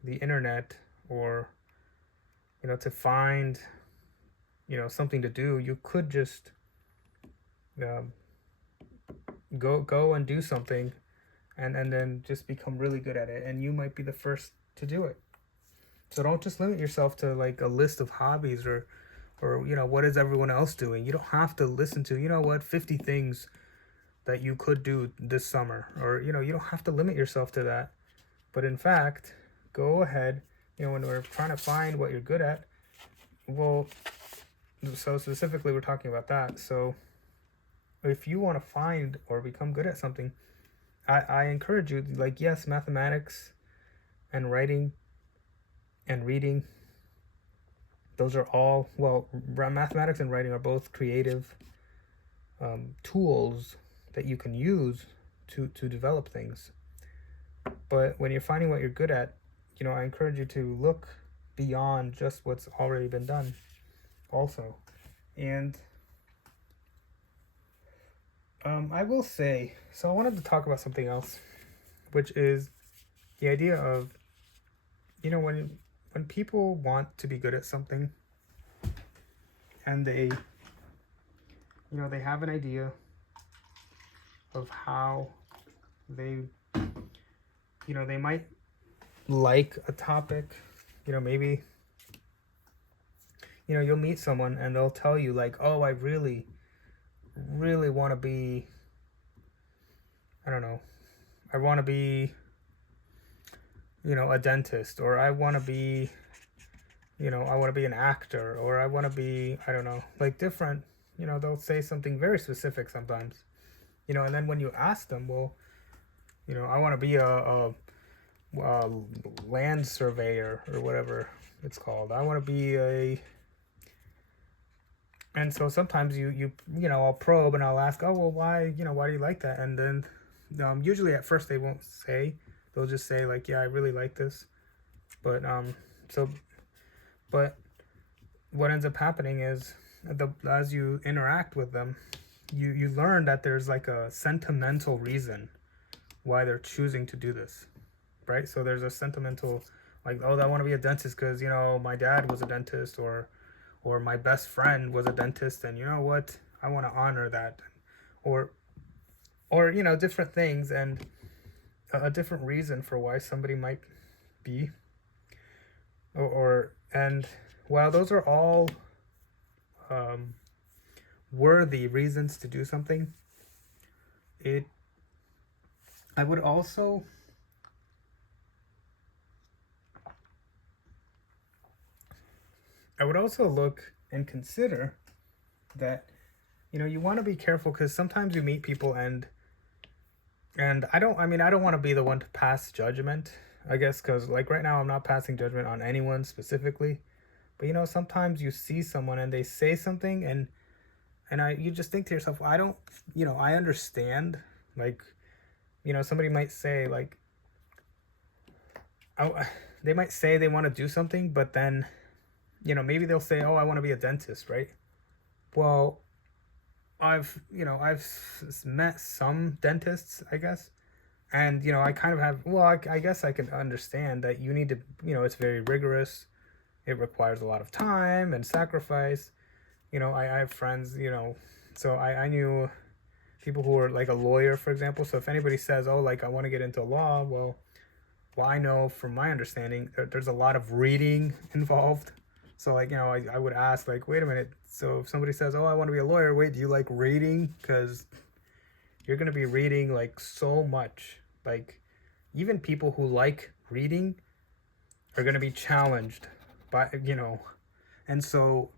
the internet, or, to find, something to do. You could just um, go and do something, and then just become really good at it, and you might be the first to do it. So don't just limit yourself to like a list of hobbies, or what is everyone else doing. You don't have to listen to 50 things that you could do this summer, or you don't have to limit yourself to that. But in fact, go ahead. When we're trying to find what you're good at, well, so specifically we're talking about that. So if you want to find or become good at something, I encourage you, like, yes, mathematics and writing and reading, those are all, well, mathematics and writing are both creative tools that you can use to develop things. But when you're finding what you're good at, I encourage you to look beyond just what's already been done also. And I will say, so I wanted to talk about something else, which is the idea of, when people want to be good at something, and they have an idea of how they might like a topic. Maybe you'll meet someone and they'll tell you, like, oh, I really want to be, I don't know, I want to be a dentist, or I want to be an actor, or I want to be, I don't know, like different, they'll say something very specific sometimes, and then when you ask them, well, I want to be a land surveyor, or whatever it's called. I want to be and so sometimes I'll probe and I'll ask, oh, well, why do you like that? And then usually at first they won't say. They'll just say, like, yeah, I really like this. But but what ends up happening is, as you interact with them, you learn that there's like a sentimental reason why they're choosing to do this, right? So there's a sentimental, like, oh, I want to be a dentist because my dad was a dentist, or my best friend was a dentist, and what, I want to honor that, or different things, and a different reason for why somebody might be, and while those are all worthy reasons to do something, I would also look and consider that you want to be careful, because sometimes you meet people, and I don't want to be the one to pass judgment, I guess, because like right now I'm not passing judgment on anyone specifically, but sometimes you see someone and they say something, and you just think to yourself, well, I don't, I understand, like, somebody might say, like, oh, they might say they want to do something, but then maybe they'll say, oh, I want to be a dentist, right? Well, I've met some dentists, I guess, and I kind of have, well, I guess I can understand that you need to, it's very rigorous, it requires a lot of time and sacrifice. I have friends, so I knew people who were like a lawyer, for example. So if anybody says, oh, like, I want to get into law, well, I know from my understanding there's a lot of reading involved. So like, I would ask like, wait a minute. So if somebody says, "Oh, I want to be a lawyer," wait, do you like reading? Because you're gonna be reading like so much. Like even people who like reading are gonna be challenged by And so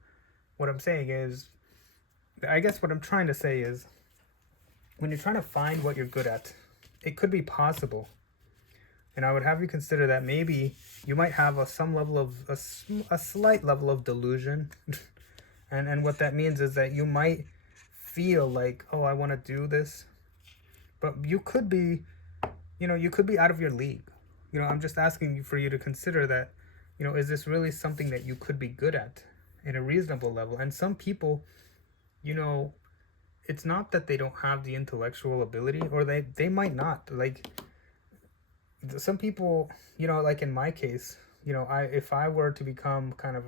what I'm saying is, I guess what I'm trying to say is, when you're trying to find what you're good at, it could be possible. And I would have you consider that maybe you might have some level of a slight level of delusion. And what that means is that you might feel like, oh, I want to do this, but you could be, you could be out of your league. I'm just asking you for you to consider that, is this really something that you could be good at in a reasonable level? And some people, you know, it's not that they don't have the intellectual ability, or they might not. Like some people, like in my case, if I were to become kind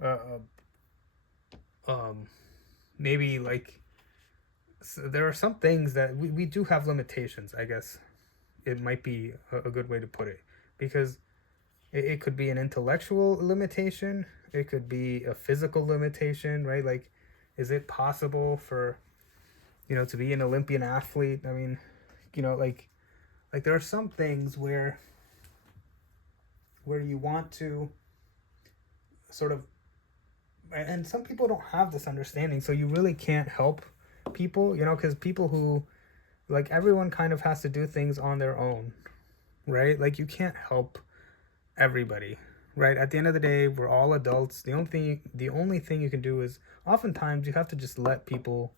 of uh, maybe like, so there are some things that we do have limitations, I guess. It might be a good way to put it, because it could be an intellectual limitation, it could be a physical limitation, right? Like, is it possible for, to be an Olympian athlete? I mean, like there are some things where you want to sort of, and some people don't have this understanding, so you really can't help people, because people who, like, everyone kind of has to do things on their own, right? Like you can't help everybody, right? At the end of the day, we're all adults. The only thing you can do is, oftentimes you have to just let people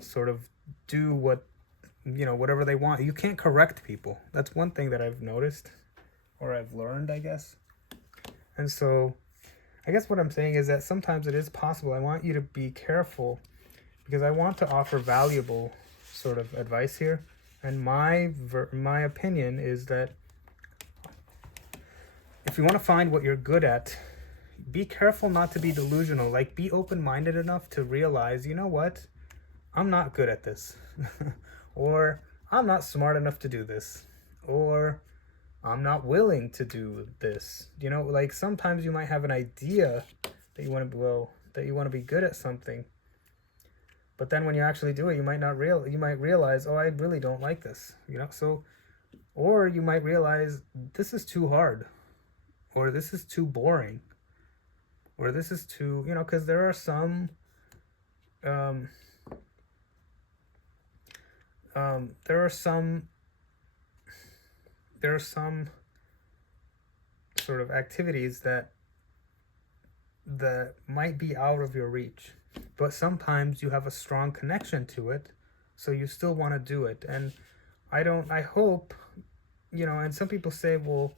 sort of do whatever they want. You can't correct people. That's one thing that I've noticed, or I've learned, I guess. And so I guess what I'm saying is that sometimes it is possible. I want you to be careful, because I want to offer valuable sort of advice here. And my opinion is that if you want to find what you're good at, be careful not to be delusional. Like, be open-minded enough to realize, you know what? I'm not good at this. Or I'm not smart enough to do this. Or I'm not willing to do this. Like sometimes you might have an idea that you want to be good at something. But then when you actually do it, you might realize, oh, I really don't like this. So, or you might realize this is too hard, or this is too boring, or this is too, because there are some um, there are some sort of activities that might be out of your reach, but sometimes you have a strong connection to it, so you still want to do it. And I hope, and some people say, well,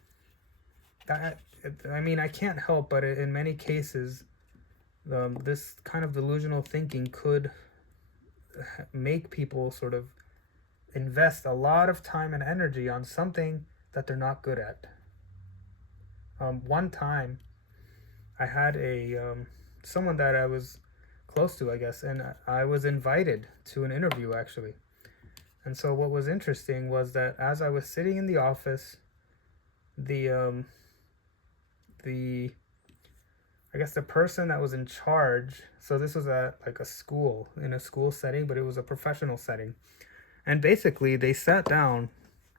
I mean, I can't help but in many cases, this kind of delusional thinking could make people sort of invest a lot of time and energy on something that they're not good at. One time, I had someone that I was close to, I guess, and I was invited to an interview, actually. And so what was interesting was that as I was sitting in the office, the I guess the person that was in charge, so this was at like in a school setting, but it was a professional setting. And basically they sat down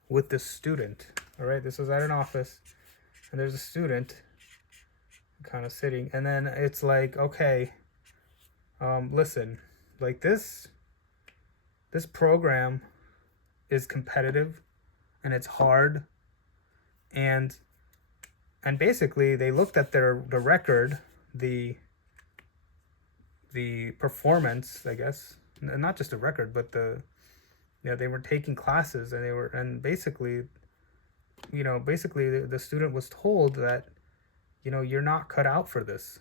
with this student. All right, this was at an office, and there's a student kind of sitting, and then it's like, okay, listen, like this program is competitive, and it's hard, and basically they looked at the record, the performance, I guess, not just a record, but they were taking classes, and basically the student was told that, you're not cut out for this.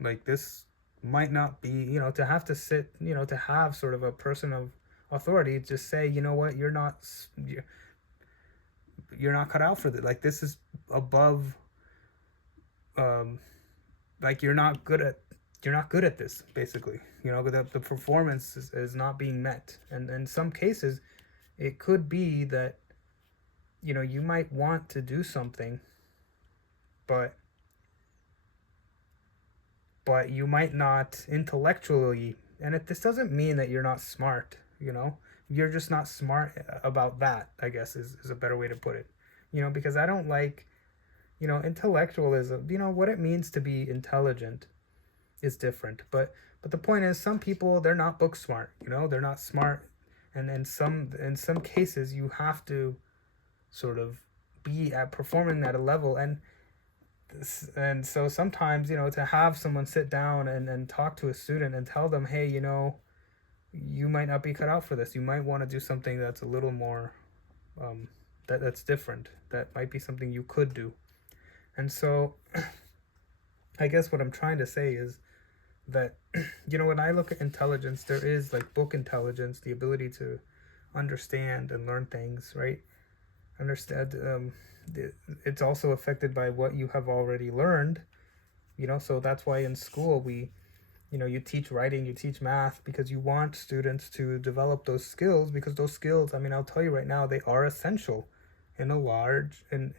Like, this might not be, to have to sit, to have sort of a person of authority just say, you know what, you're not cut out for this. Like, this is above, like, you're not good at this, basically. The performance is not being met. And in some cases, it could be that, you might want to do something, but but you might not intellectually, and this doesn't mean that you're not smart, you're just not smart about that, I guess is a better way to put it. Because I don't like, intellectualism, what it means to be intelligent is different. But the point is, some people, they're not book smart, they're not smart. And in some cases you have to sort of be at performing at a level. And so sometimes, to have someone sit down and talk to a student and tell them, hey, you might not be cut out for this. You might want to do something that's a little more that's different. That might be something you could do. And so I guess what I'm trying to say is that when I look at intelligence, there is like book intelligence, the ability to understand and learn things, right? Understand. It's also affected by what you have already learned, so that's why in school you teach writing, you teach math, because you want students to develop those skills, because those skills, I mean, I'll tell you right now, they are essential in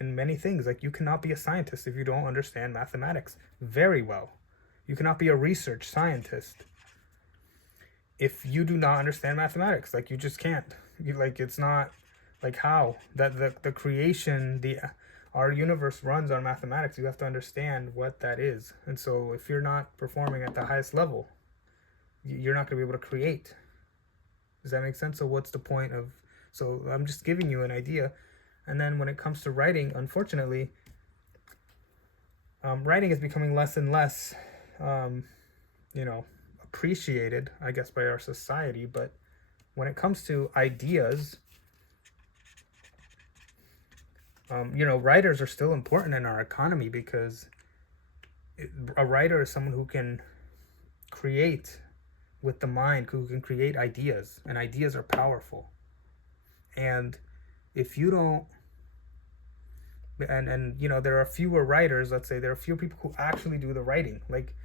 many things. Like, you cannot be a scientist if you don't understand mathematics very well. You cannot be a research scientist if you do not understand mathematics. Like, you just can't. It's not like how that the creation, our universe runs on mathematics. You have to understand what that is. And so if you're not performing at the highest level, you're not going to be able to create. Does that make sense? So what's the point of, so I'm just giving you an idea. And then when it comes to writing, unfortunately, writing is becoming less and less appreciated, I guess, by our society. But when it comes to ideas, writers are still important in our economy, because a writer is someone who can create with the mind, who can create ideas, and ideas are powerful. And if you don't, and there are fewer writers, let's say there are fewer people who actually do the writing. Like,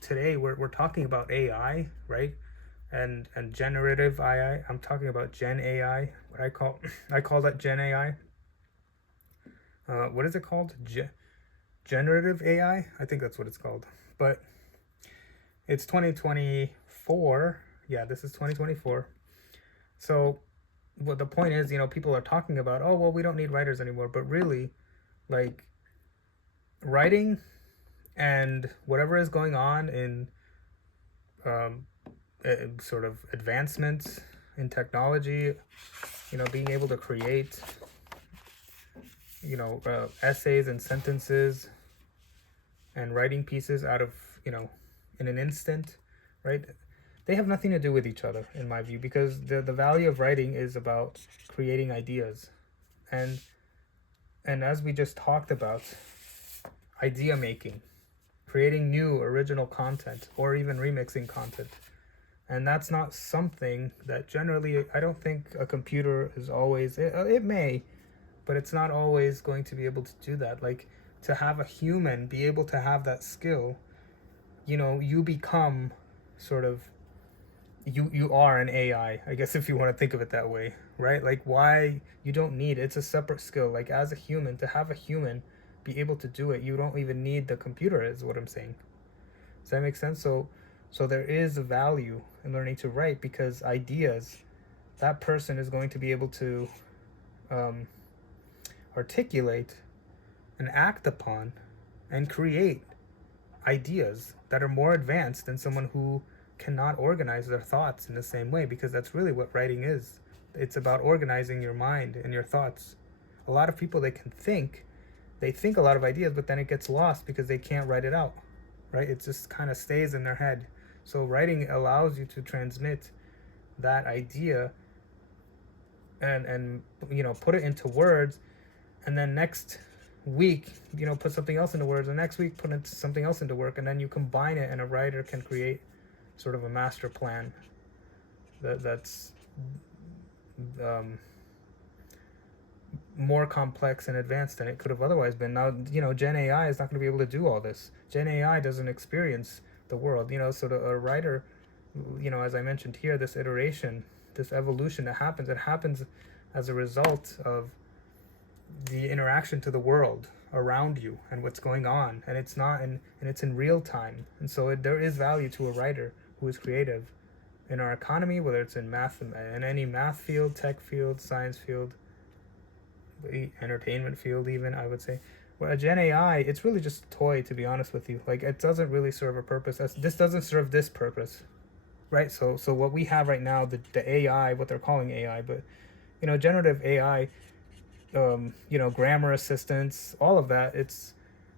today we're talking about AI, right? And generative AI. I'm talking about Gen AI. What I call that Gen AI. What is it called? Generative AI? I think that's what it's called. But it's 2024. Yeah, this is 2024. So what the point is, people are talking about, oh, well, we don't need writers anymore. But really, like, writing and whatever is going on in sort of advancements in technology, being able to create essays and sentences and writing pieces out of in an instant, right? They have nothing to do with each other, in my view, because the value of writing is about creating ideas. And as we just talked about, idea making, creating new original content, or even remixing content. And that's not something that generally, I don't think a computer is always, it may, but it's not always going to be able to do that. Like, to have a human be able to have that skill, you become sort of, you are an AI, I guess, if you want to think of it that way, right? Like, why you don't need, it's a separate skill. Like, as a human, to have a human be able to do it, you don't even need the computer, is what I'm saying. Does that make sense? So there is a value in learning to write, because ideas, that person is going to be able to articulate and act upon and create ideas that are more advanced than someone who cannot organize their thoughts in the same way, because that's really what writing is. It's about organizing your mind and your thoughts. A lot of people, they think a lot of ideas, but then it gets lost because they can't write it out, right? It just kind of stays in their head. So writing allows you to transmit that idea and put it into words, and then next week put something else into words, and next week put something else into work, and then you combine it, and a writer can create sort of a master plan that's more complex and advanced than it could have otherwise been. Now, Gen AI is not going to be able to do all this. Gen AI doesn't experience the world, so a writer, as I mentioned here, this iteration, this evolution that happens, it happens as a result of the interaction to the world around you and what's going on, and it's in real time. And so there is value to a writer who is creative in our economy, whether it's in math, in any math field, tech field, science field, entertainment field, even, I would say. Well, a Gen AI, it's really just a toy, to be honest with you. Like, it doesn't really serve a purpose. This doesn't serve this purpose, right? So what we have right now, the AI, what they're calling AI, but generative AI, grammar assistance, all of that,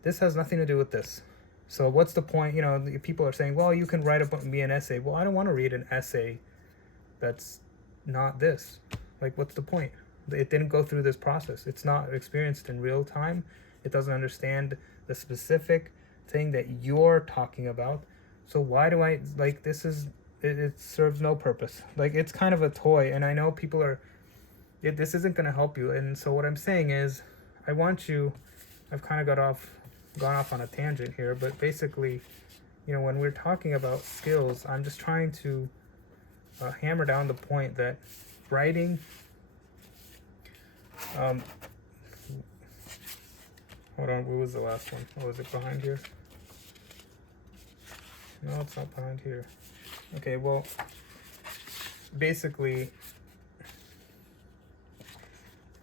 this has nothing to do with this. So what's the point? People are saying, well, you can write me an essay. Well, I don't want to read an essay that's not this. Like, what's the point? It didn't go through this process. It's not experienced in real time. It doesn't understand the specific thing that you're talking about. So why do I, like, it serves no purpose. Like, it's kind of a toy, and I know people are, this isn't going to help you. And so what I'm saying is, I've kind of gone off on a tangent here, but basically, when we're talking about skills, I'm just trying to hammer down the point that writing, hold on, what was the last one? Oh, is it behind here? No, it's not behind here. Okay, well, basically,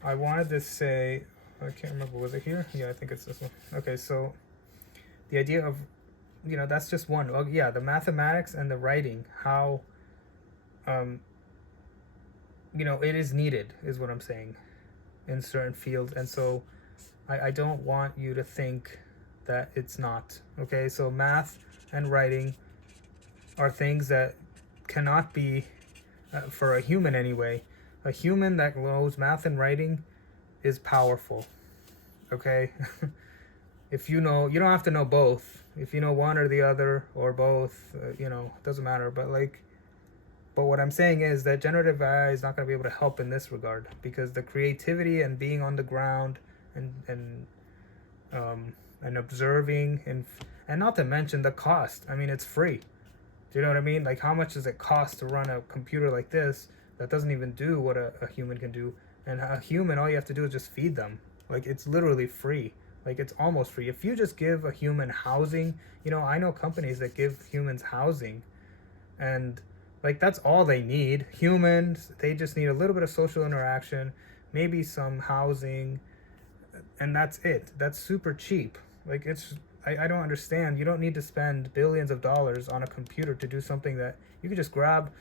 I wanted to say, I can't remember, was it here? Yeah, I think it's this one. Okay, so the idea of, that's just one. Oh, yeah, the mathematics and the writing, how, it is needed, is what I'm saying, in certain fields. And so I don't want you to think that it's not. Okay, so math and writing are things that cannot be, for a human anyway, a human that knows math and writing is powerful. Okay? If you don't have to know both. If you know one or the other or both, it doesn't matter. But what I'm saying is that generative AI is not going to be able to help in this regard, because the creativity and being on the ground and observing and not to mention the cost. I mean, it's free. Do you know what I mean? Like, how much does it cost to run a computer like this that doesn't even do what a human can do? And a human, all you have to do is just feed them. Like, it's literally free. Like, it's almost free. If you just give a human housing, I know companies that give humans housing, and like, that's all they need. Humans, they just need a little bit of social interaction, maybe some housing, and that's it. That's super cheap. Like, I don't understand. You don't need to spend billions of dollars on a computer to do something that you could just grab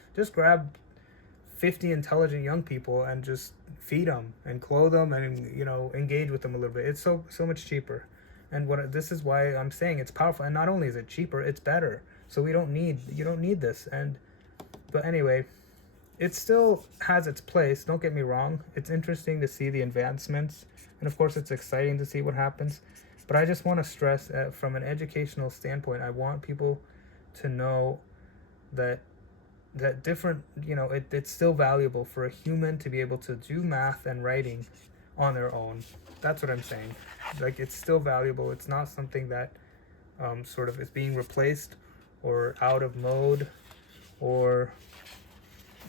50 intelligent young people and just feed them and clothe them and engage with them a little bit. It's so much cheaper. And this is why I'm saying it's powerful. And not only is it cheaper, it's better. So you don't need this. But anyway, it still has its place. Don't get me wrong. It's interesting to see the advancements, and of course it's exciting to see what happens. But I just want to stress, from an educational standpoint, I want people to know that different, it's still valuable for a human to be able to do math and writing on their own. That's what I'm saying. Like, it's still valuable. It's not something that sort of is being replaced or out of mode,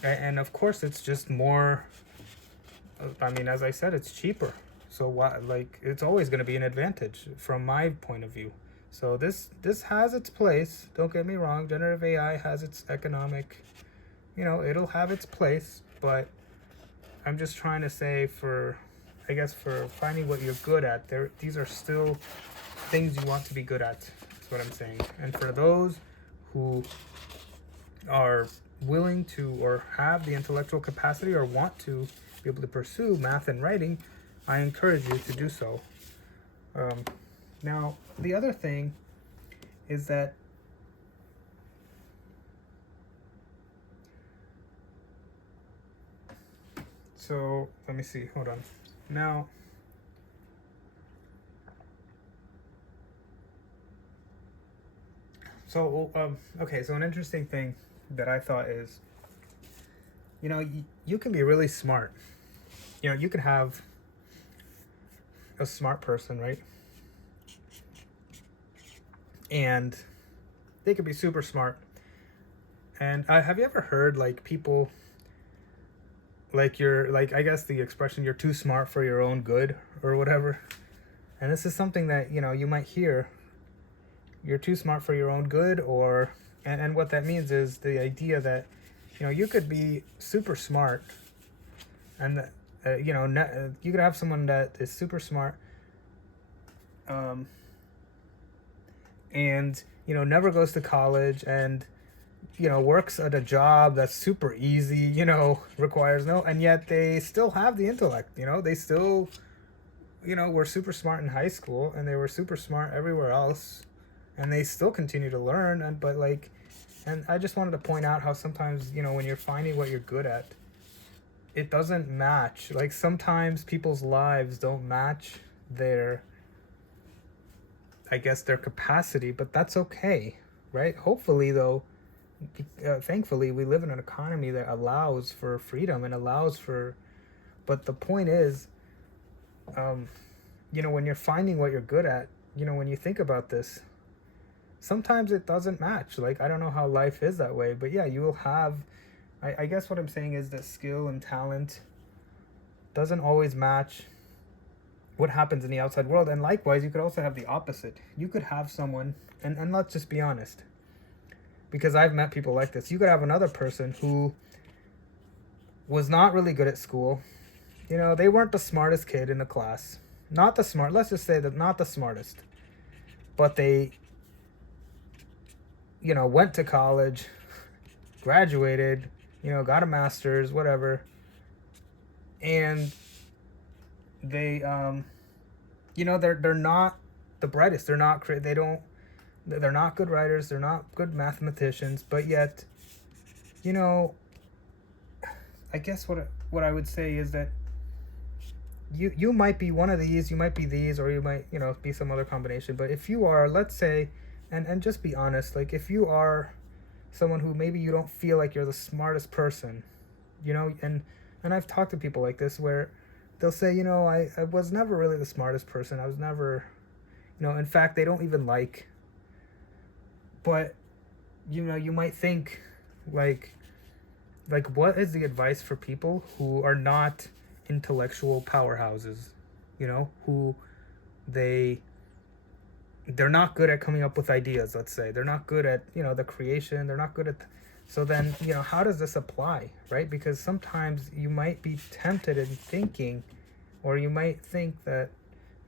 and of course it's just more, I mean, as I said, it's cheaper. So it's always going to be an advantage from my point of view. So this has its place. Don't get me wrong. Generative AI has its economic, it'll have its place. But I'm just trying to say, for finding what you're good at, these are still things you want to be good at. That's what I'm saying. And for those who are willing to, or have the intellectual capacity, or want to be able to pursue math and writing, I encourage you to do so. Now, the other thing is that so let me see, hold on. Now, okay, so an interesting thing that I thought is, you can be really smart. You could have a smart person, right? And they could be super smart. And have you ever heard, like, people, like, I guess the expression, you're too smart for your own good, or whatever? And this is something that, you might hear. You're too smart for your own good, or and what that means is the idea that, you could be super smart, and you could have someone that is super smart, um, and never goes to college, and works at a job that's super easy, requires no, and yet they still have the intellect. They still, were super smart in high school, and they were super smart everywhere else, and they still continue to learn. And I just wanted to point out how sometimes, when you're finding what you're good at, it doesn't match. Like, sometimes people's lives don't match their, I guess, their capacity, but that's okay, right? Hopefully, though, thankfully, we live in an economy that allows for freedom and allows for. But the point is, when you're finding what you're good at, when you think about this, sometimes it doesn't match. Like, I don't know how life is that way, but yeah, you will have. I guess what I'm saying is that skill and talent doesn't always match what happens in the outside world. And likewise, you could also have the opposite. You could have someone, and let's just be honest, because I've met people like this. You could have another person who was not really good at school. They weren't the smartest kid in the class. Not the smart, let's just say that not the smartest. But they, went to college, graduated, got a master's, whatever. And they, they're not the brightest. They're not, they're not good writers. They're not good mathematicians. But yet, I guess what I would say is that you might be one of these, you might be these, or you might, be some other combination. But if you are, let's say, and just be honest, like, if you are someone who maybe you don't feel like you're the smartest person, and I've talked to people like this where they'll say, I was never really the smartest person. I was never, in fact, they don't even like. But, you might think, like, what is the advice for people who are not intellectual powerhouses, who they're not good at coming up with ideas. Let's say they're not good at, the creation. They're not good at so then, how does this apply, right? Because sometimes you might be tempted in thinking, or you might think that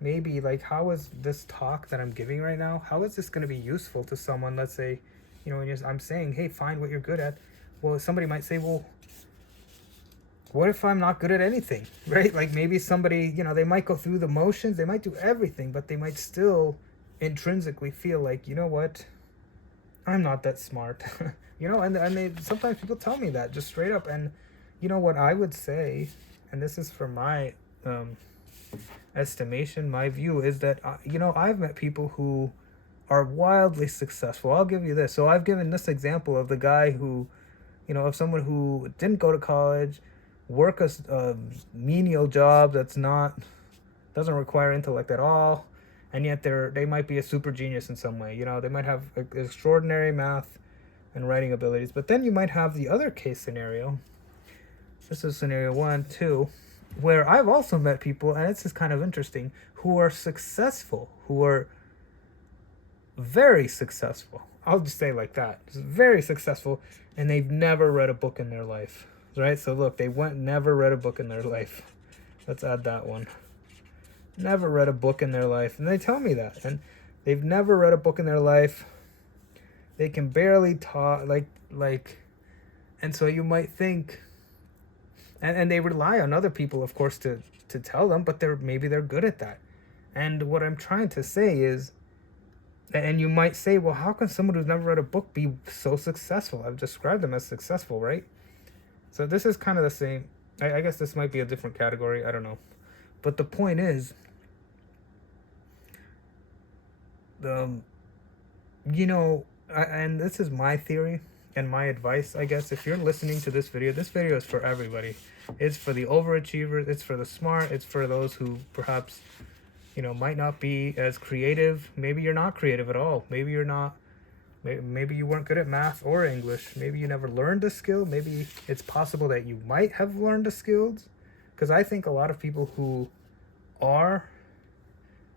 maybe, like, how is this talk that I'm giving right now, how is this going to be useful to someone? Let's say, when I'm saying, hey, find what you're good at. Well, somebody might say, well, what if I'm not good at anything, right? Like, maybe somebody, they might go through the motions, they might do everything, but they might still intrinsically feel like, what, I'm not that smart. And they, sometimes people tell me that just straight up. And what I would say, and this is from my estimation, my view is that, I've met people who are wildly successful. I'll give you this. So I've given this example of the guy who, of someone who didn't go to college, work a menial job that's doesn't require intellect at all, and yet they might be a super genius in some way. They might have extraordinary math and writing abilities. But then you might have the other case scenario. This is scenario 1, 2, where I've also met people, and it's just kind of interesting, who are successful, who are very successful. I'll just say like that. Very successful, and they've never read a book in their life. Right? So look, never read a book in their life. Let's add that one. Never read a book in their life. And they tell me that. And they've never read a book in their life. They can barely talk, and so you might think, and they rely on other people, of course, to tell them, but maybe they're good at that. And what I'm trying to say is, and you might say, well, how can someone who's never read a book be so successful? I've described them as successful, right? So this is kind of the same. I guess this might be a different category. I don't know. But the point is, and this is my theory and my advice, I guess. If you're listening to this video is for everybody. It's for the overachievers. It's for the smart. It's for those who perhaps, might not be as creative. Maybe you're not creative at all. Maybe you're not. Maybe you weren't good at math or English. Maybe you never learned a skill. Maybe it's possible that you might have learned the skills. Because I think a lot of people who are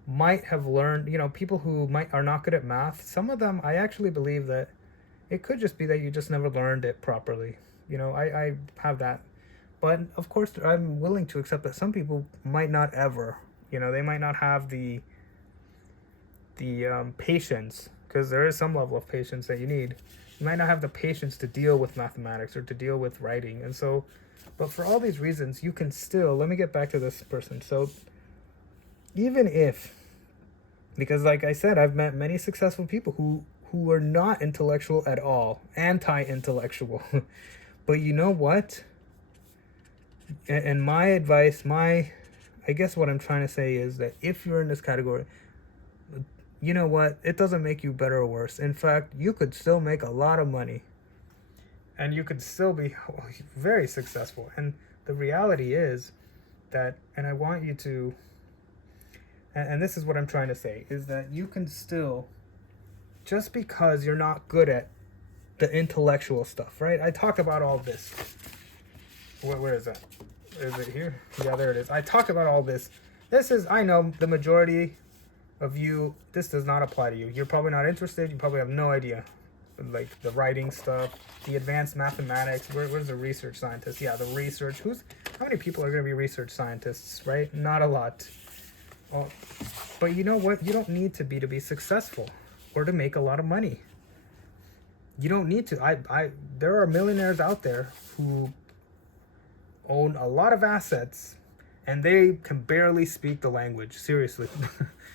might have learned, people who might are not good at math, some of them, I actually believe that it could just be that you just never learned it properly. I have that. But of course, I'm willing to accept that some people might not ever, they might not have the patience, because there is some level of patience that you need. You might not have the patience to deal with mathematics or to deal with writing. And so, but for all these reasons, you can still, let me get back to this person. So, even if, because like I said, I've met many successful people who are not intellectual at all, anti-intellectual. But you know what? And my advice, I guess what I'm trying to say is that if you're in this category, you know what? It doesn't make you better or worse. In fact, you could still make a lot of money and you could still be very successful. And the reality is that, and I want you to, and this is what I'm trying to say, is that you can still, just because you're not good at the intellectual stuff, right? I talked about all this. Where is that? Is it here? Yeah, there it is. I talked about all this. This is, I know the majority of you, this does not apply to you. You're probably not interested. You probably have no idea. Like the writing stuff, the advanced mathematics. Where's the research scientist? Yeah, the research. How many people are going to be research scientists, right? Not a lot. Well, but you know what? You don't need to be successful or to make a lot of money. You don't need to. There are millionaires out there who own a lot of assets and they can barely speak the language. Seriously.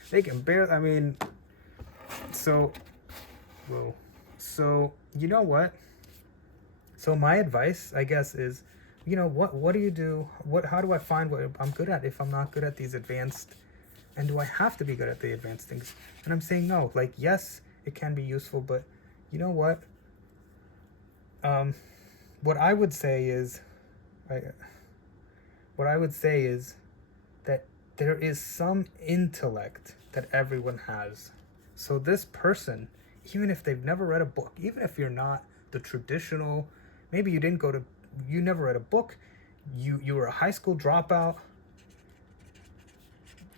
They can barely, I mean, so, whoa. So, you know what? So my advice, I guess, is, what do you do? How do I find what I'm good at if I'm not good at these advanced, and do I have to be good at the advanced things? And I'm saying no. Like, yes, it can be useful, but you know what? What I would say is, what I would say is that there is some intellect that everyone has. So this person, even if they've never read a book, even if you're not the traditional, maybe you never read a book, you were a high school dropout,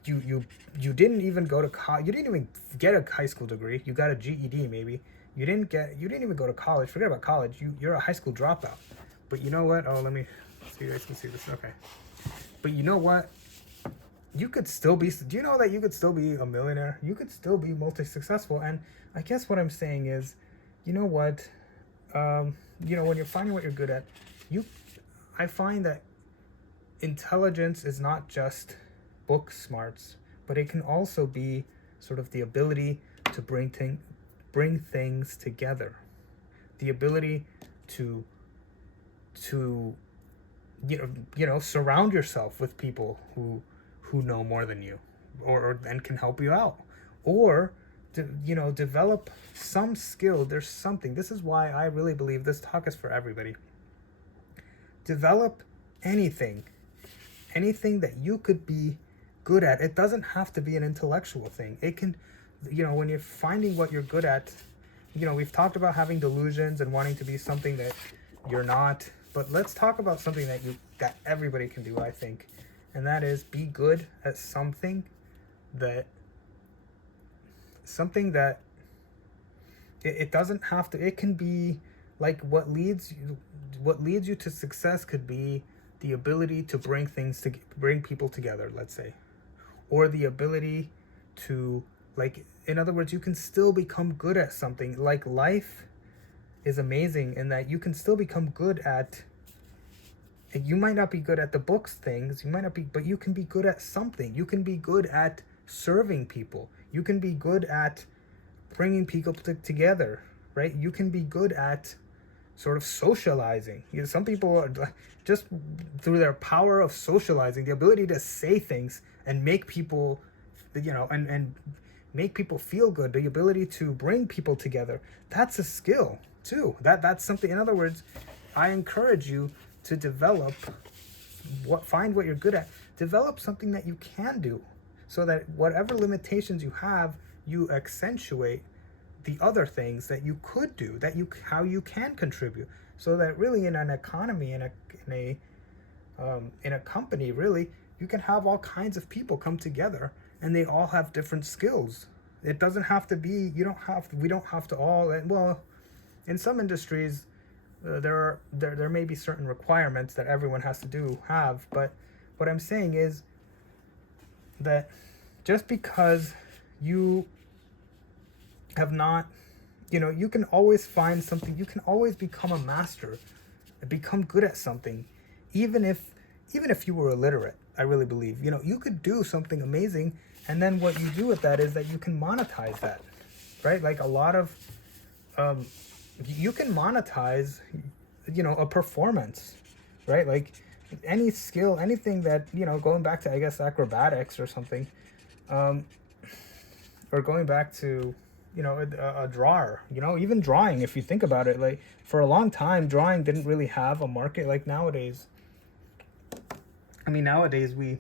you didn't even go to college, you didn't even get a high school degree, you got a GED maybe, you didn't even go to college, forget about college, you're a high school dropout. But you know what? Oh, let me see, you guys can see this. Okay. But you know what? You could still be, do you know that you could still be a millionaire? You could still be multi-successful. And I guess what I'm saying is, you know what? When you're finding what you're good at, I find that intelligence is not just book smarts, but it can also be sort of the ability to bring things together. The ability to surround yourself with people who know more than you, or and can help you out, or develop some skill. There's something. This is why I really believe this talk is for everybody. Develop anything that you could be good at. It doesn't have to be an intellectual thing. It can, when you're finding what you're good at, we've talked about having delusions and wanting to be something that you're not, but let's talk about something that everybody can do, I think. And that is be good at something that it doesn't have to, it can be like what leads you to success could be the ability to bring people together, let's say, or the ability to, like, in other words, you can still become good at something. Like, life is amazing in that you can still become good at, you might not be good at the books things, but you can be good at something. You can be good at serving people. You can be good at bringing people together, right? You can be good at sort of socializing. Some people are just through their power of socializing, the ability to say things and make people, and make people feel good, the ability to bring people together. That's a skill too. That's something. In other words, I encourage you to find what you're good at. Develop something that you can do, so that whatever limitations you have, you accentuate the other things that you could do, how you can contribute, so that really in an economy, in a company, really, you can have all kinds of people come together and they all have different skills. It doesn't have to be, we don't have to all, well, in some industries, there may be certain requirements that everyone has to have, but what I'm saying is that just because you have not, you can always find something, you can always become a master and become good at something, even if you were illiterate. I really believe, you could do something amazing, and then what you do with that is that you can monetize that, right? Like a lot of, you can monetize, a performance, right? Like any skill, anything that, going back to, I guess, acrobatics or something, or going back to, a drawer, even drawing, if you think about it, like for a long time, drawing didn't really have a market like nowadays. I mean, nowadays we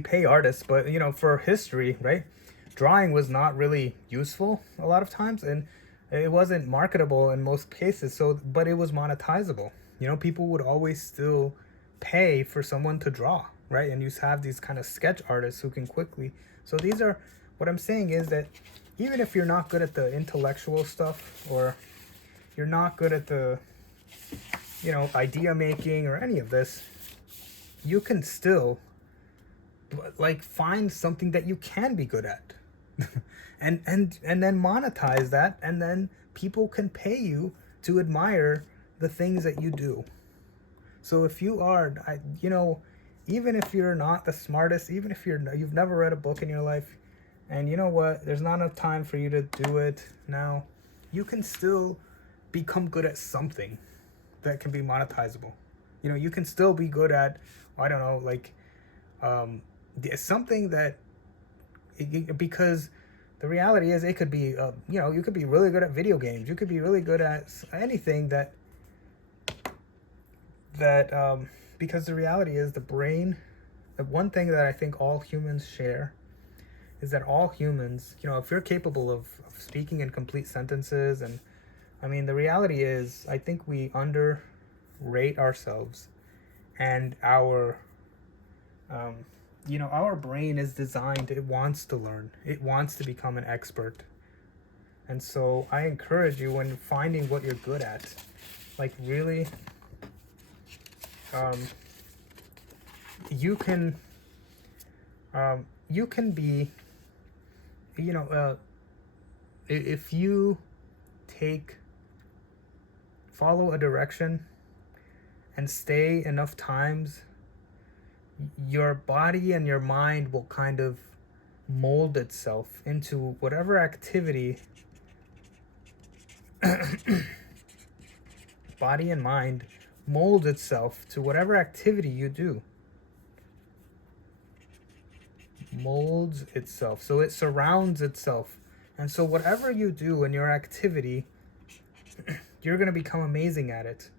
pay artists, but for history, right? Drawing was not really useful a lot of times, and it wasn't marketable in most cases. So, but it was monetizable. People would always still pay for someone to draw, right? And you have these kind of sketch artists who can quickly. So these are, what I'm saying is that even if you're not good at the intellectual stuff, or you're not good at the, idea making or any of this, you can still like find something that you can be good at and then monetize that, and then people can pay you to admire the things that you do. So if you are, even if you're not the smartest, even if you've never read a book in your life, and you know what, there's not enough time for you to do it now, you can still become good at something that can be monetizable. You can still be good at, I don't know, like something that, because the reality is it could be, you could be really good at video games. You could be really good at anything that because the reality is the brain, the one thing that I think all humans share is that all humans, if you're capable of speaking in complete sentences, and I mean, the reality is, I think we underrate ourselves, and our our brain is designed, it wants to learn, it wants to become an expert. And so I encourage you, when finding what you're good at, like really, you can be, if you follow a direction and stay enough times, your body and your mind will kind of mold itself into whatever activity body and mind molds itself to whatever activity you do. Molds itself, so it surrounds itself. And so whatever you do in your activity, you're going to become amazing at it.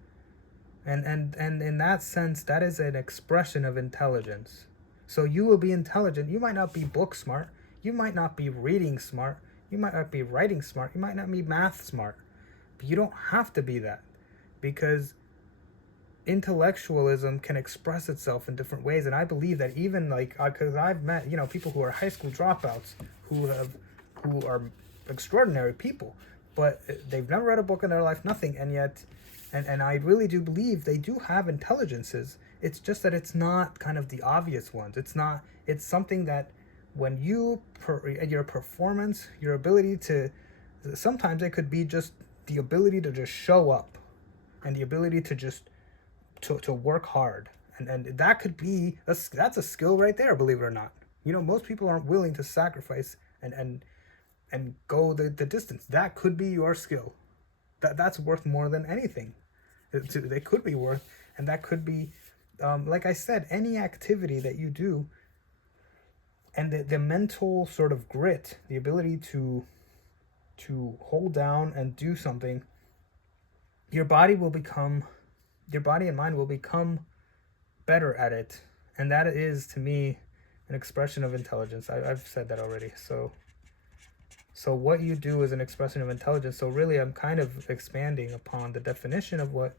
And in that sense, that is an expression of intelligence. So you will be intelligent. You might not be book smart. You might not be reading smart. You might not be writing smart. You might not be math smart. But you don't have to be that, because intellectualism can express itself in different ways. And I believe that even like, because I've met, people who are high school dropouts who are extraordinary people, but they've never read a book in their life, nothing, and yet, and I really do believe they do have intelligences. It's just that it's not kind of the obvious ones. It's something that when your performance, your ability to, sometimes it could be just the ability to just show up, and the ability to just to work hard, and that could be that's a skill right there, believe it or not. Most people aren't willing to sacrifice and go the distance. That could be your skill. That's worth more than anything. They could be worth, and that could be, like I said, any activity that you do, and the mental sort of grit, the ability to hold down and do something. Your body and mind will become better at it, and that is, to me, an expression of intelligence. I've said that already. So what you do is an expression of intelligence. So really, I'm kind of expanding upon the definition of what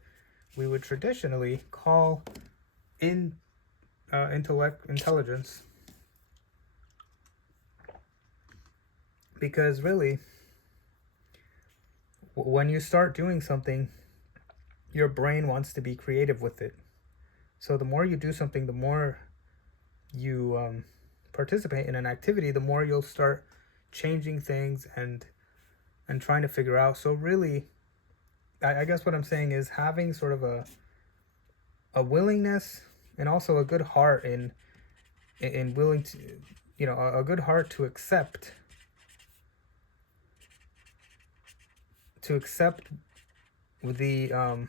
we would traditionally call intelligence, because really, when you start doing something, your brain wants to be creative with it. So the more you do something, the more you participate in an activity, the more you'll start changing things and trying to figure out. So really, I guess what I'm saying is having sort of a willingness and also a good heart in willing to, a good heart to accept the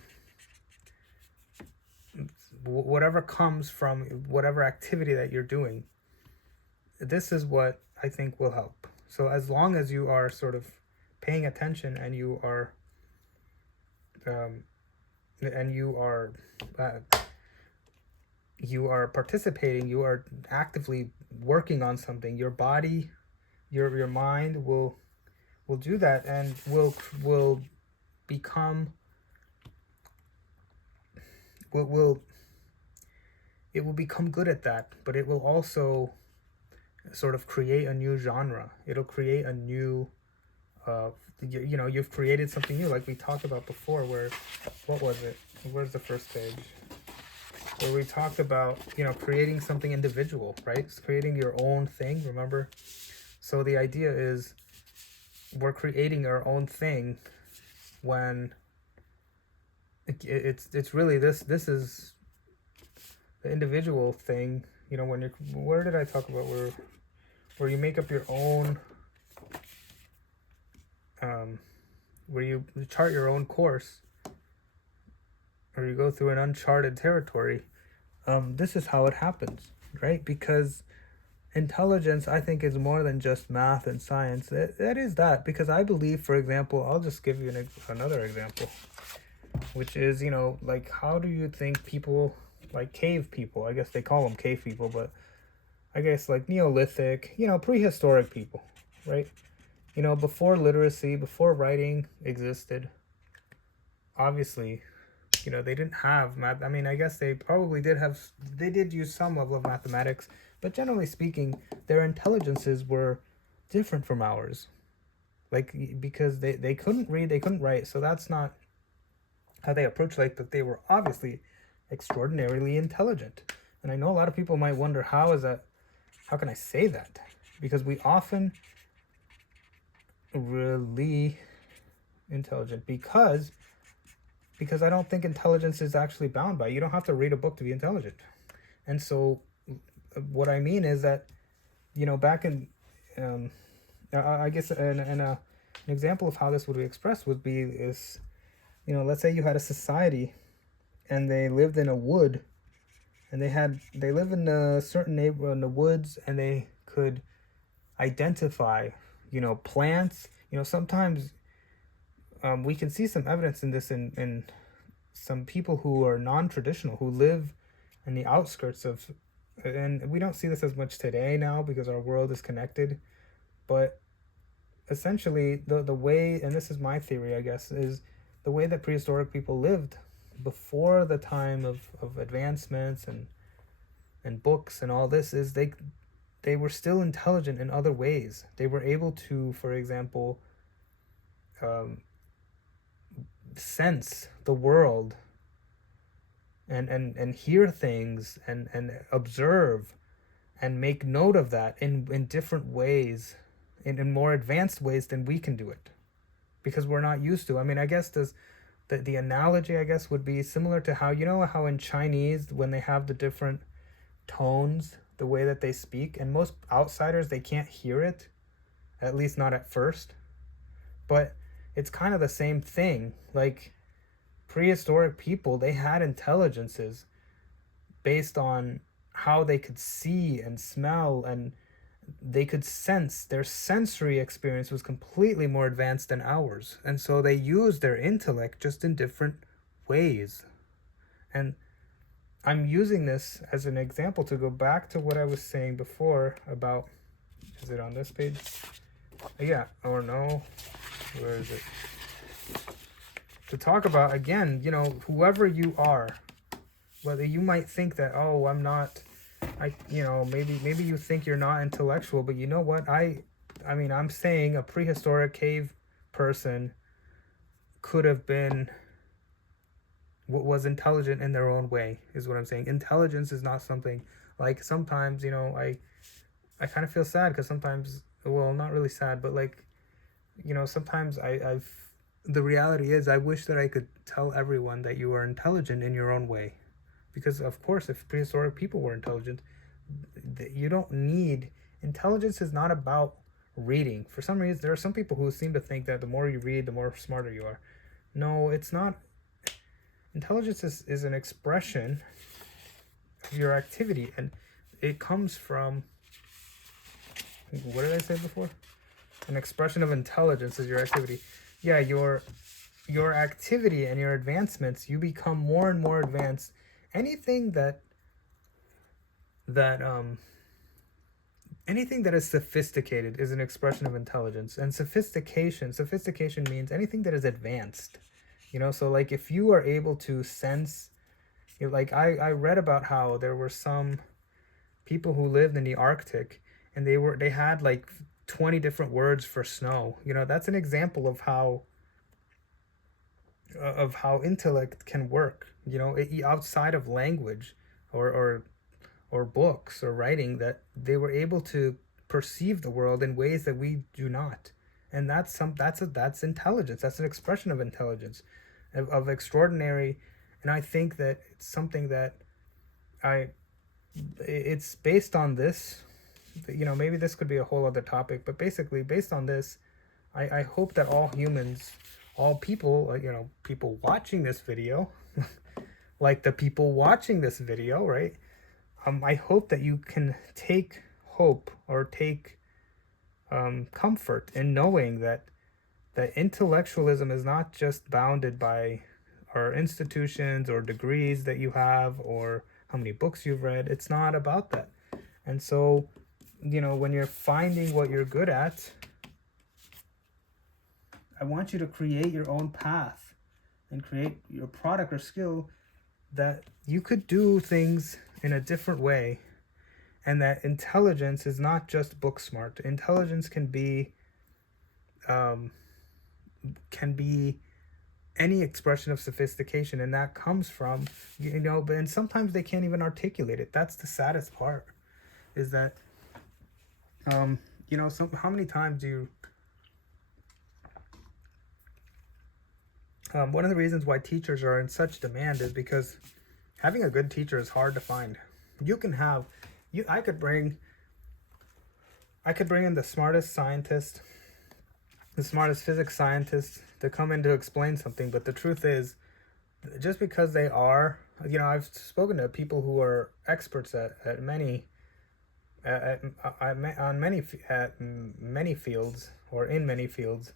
whatever comes from whatever activity that you're doing. This is what I think will help. So as long as you are sort of paying attention and you are you are participating, you are actively working on something, your body, your mind will do that, and will become will it will become good at that. But it will also sort of create a new genre. It'll create a new you've created something new, like we talked about before, where, what was it, where's the first page, where we talked about creating something individual, right? It's creating your own thing, remember? So the idea is we're creating our own thing when it's really this is the individual thing. When you're, where did I talk about where you make up your own, where you chart your own course, or you go through an uncharted territory. This is how it happens, right? Because intelligence, I think, is more than just math and science. That is that, because I believe, for example, I'll just give you another example, which is, like, how do you think people, like cave people, I guess they call them cave people, but I guess like Neolithic, prehistoric people, right? Before literacy, before writing existed, obviously, they didn't have math. I mean, I guess they probably did use some level of mathematics, but generally speaking, their intelligences were different from ours. Like, because they couldn't read, they couldn't write, so that's not how they approached life, but they were obviously extraordinarily intelligent. And I know a lot of people might wonder, how can I say that? Because we often really intelligent, because I don't think intelligence is actually bound by, you don't have to read a book to be intelligent. And so what I mean is that, back in, I guess an example of how this would be expressed would be is, let's say you had a society and they lived in a wood, and they live in a certain neighborhood in the woods, and they could identify, plants. Sometimes we can see some evidence in this in some people who are non-traditional, who live in the outskirts of, and we don't see this as much today now because our world is connected, but essentially the way, and this is my theory, I guess, is the way that prehistoric people lived before the time of advancements and books and all this, is they were still intelligent in other ways. They were able to, for example, sense the world and hear things and observe and make note of that in different ways, in more advanced ways than we can do it, because we're not used to. I mean, I guess the analogy, I guess, would be similar to how, how in Chinese, when they have the different tones, the way that they speak, and most outsiders, they can't hear it, at least not at first, but it's kind of the same thing. Like, prehistoric people, they had intelligences based on how they could see and smell, and they could sense. Their sensory experience was completely more advanced than ours, and so they used their intellect just in different ways. And I'm using this as an example to go back to what I was saying before about, is it on this page? Yeah, or no, where is it? To talk about, again, whoever you are, whether you might think that, oh, I'm not maybe you think you're not intellectual, but you know what? I mean, I'm saying a prehistoric cave person could have been was intelligent in their own way, is what I'm saying. Intelligence is not something like sometimes, I kind of feel sad because sometimes, well, not really sad, but like, sometimes I've the reality is I wish that I could tell everyone that you are intelligent in your own way. Because of course, if prehistoric people were intelligent, you don't need intelligence is not about reading. For some reason, there are some people who seem to think that the more you read, the more smarter you are. No, it's not. Intelligence is an expression of your activity, and it comes from, what did I say before? An expression of intelligence is your activity. Yeah, your activity and your advancements, you become more and more advanced. Anything that anything that is sophisticated is an expression of intelligence. And sophistication means anything that is advanced. So like if you are able to sense, like I read about how there were some people who lived in the Arctic, and they had like 20 different words for snow. That's an example of how intellect can work, outside of language or books or writing, that they were able to perceive the world in ways that we do not. And that's intelligence. That's an expression of intelligence, of extraordinary. And I think that it's something that I it's based on this. Maybe this could be a whole other topic, but basically based on this, I hope that all humans, all people, people watching this video, like the people watching this video, right? I hope that you can take hope or take comfort in knowing that intellectualism is not just bounded by our institutions or degrees that you have or how many books you've read. It's not about that. And so, when you're finding what you're good at, I want you to create your own path and create your product or skill that you could do things in a different way, and that intelligence is not just book smart. Intelligence can be any expression of sophistication, and that comes from, but and sometimes they can't even articulate it. That's the saddest part, is that how many times do you one of the reasons why teachers are in such demand is because having a good teacher is hard to find. I could bring in the smartest scientist, the smartest physics scientist to come in to explain something, but the truth is, just because they are, I've spoken to people who are experts at many many fields, or in many fields.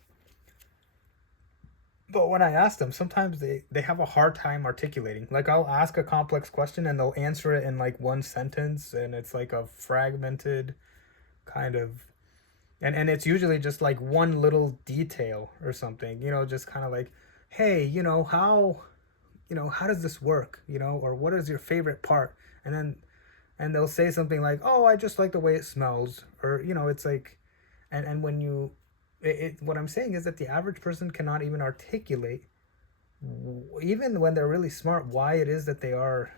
But when I ask them, sometimes they have a hard time articulating. Like, I'll ask a complex question and they'll answer it in like one sentence, and it's like a fragmented kind of, and it's usually just like one little detail or something, just kind of like, hey, how does this work, or what is your favorite part? And they'll say something like, oh, I just like the way it smells, or it's like, and when you what I'm saying is that the average person cannot even articulate, even when they're really smart, why it is that they are,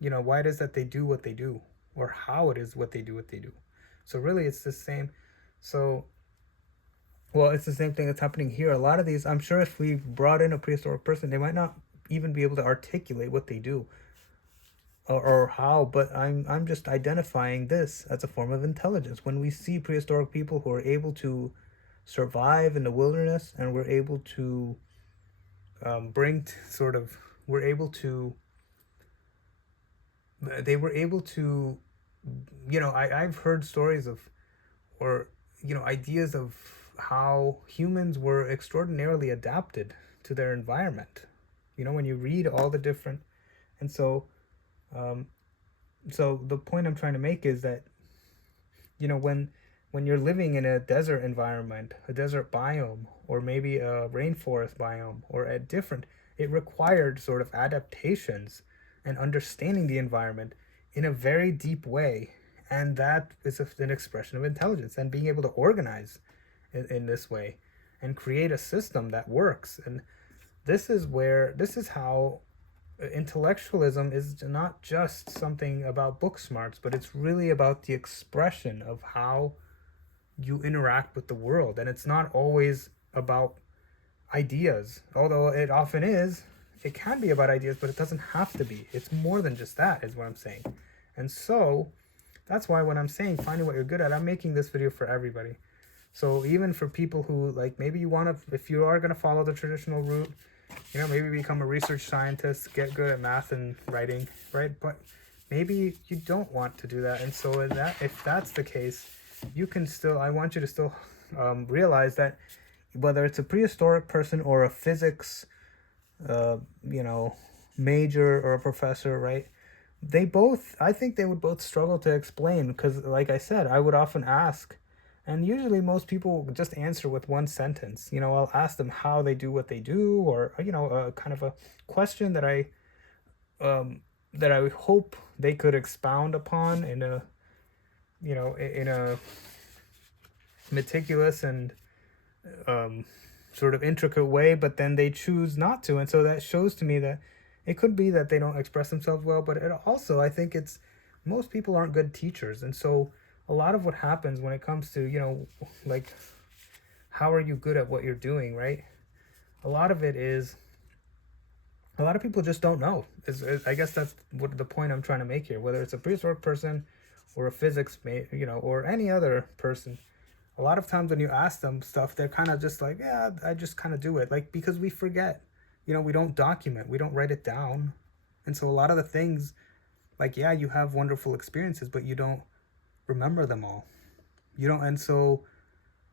why it is that they do what they do, or how it is what they do. So really, it's the same. So, well, it's the same thing that's happening here. A lot of these, I'm sure if we brought in a prehistoric person, they might not even be able to articulate what they do, or how, but I'm just identifying this as a form of intelligence. When we see prehistoric people who are able to survive in the wilderness, and we're able to they were able to, I've heard stories of, or ideas of how humans were extraordinarily adapted to their environment, when you read all the different. And so the point I'm trying to make is that, when you're living in a desert environment, a desert biome, or maybe a rainforest biome, or it required sort of adaptations and understanding the environment in a very deep way. And that is an expression of intelligence, and being able to organize in this way and create a system that works. And this is how intellectualism is not just something about book smarts, but it's really about the expression of how you interact with the world. And it's not always about ideas, although it often is. It can be about ideas, but it doesn't have to be. It's more than just that, is what I'm saying. And so that's why when I'm saying finding what you're good at, I'm making this video for everybody. So even for people who, like, maybe you want to, if you are going to follow the traditional route, you know, maybe become a research scientist, get good at math and writing, right? But maybe you don't want to do that. And so in that, if that's the case, you can still, I want you to still realize that whether it's a prehistoric person or a physics, you know, major or a professor, right? They both, I think they would both struggle to explain, because like I said, I would often ask, and usually most people just answer with one sentence. You know, I'll ask them how they do what they do, or, you know, a kind of a question that I would hope they could expound upon in a, you know, in a meticulous and sort of intricate way, but then they choose not to. And so that shows to me that it could be that they don't express themselves well, but it also, I think it's, most people aren't good teachers. And so a lot of what happens when it comes to, you know, like, how are you good at what you're doing, right? A lot of it is, a lot of people just don't know. I guess that's what the point I'm trying to make here. Whether it's a prehistoric person or a physics mate, you know, or any other person, a lot of times when you ask them stuff, they're kind of just like, yeah, I just kind of do it. Like, because we forget, you know, we don't document, we don't write it down. And so a lot of the things, like, yeah, you have wonderful experiences, but you don't remember them all. You don't, and so,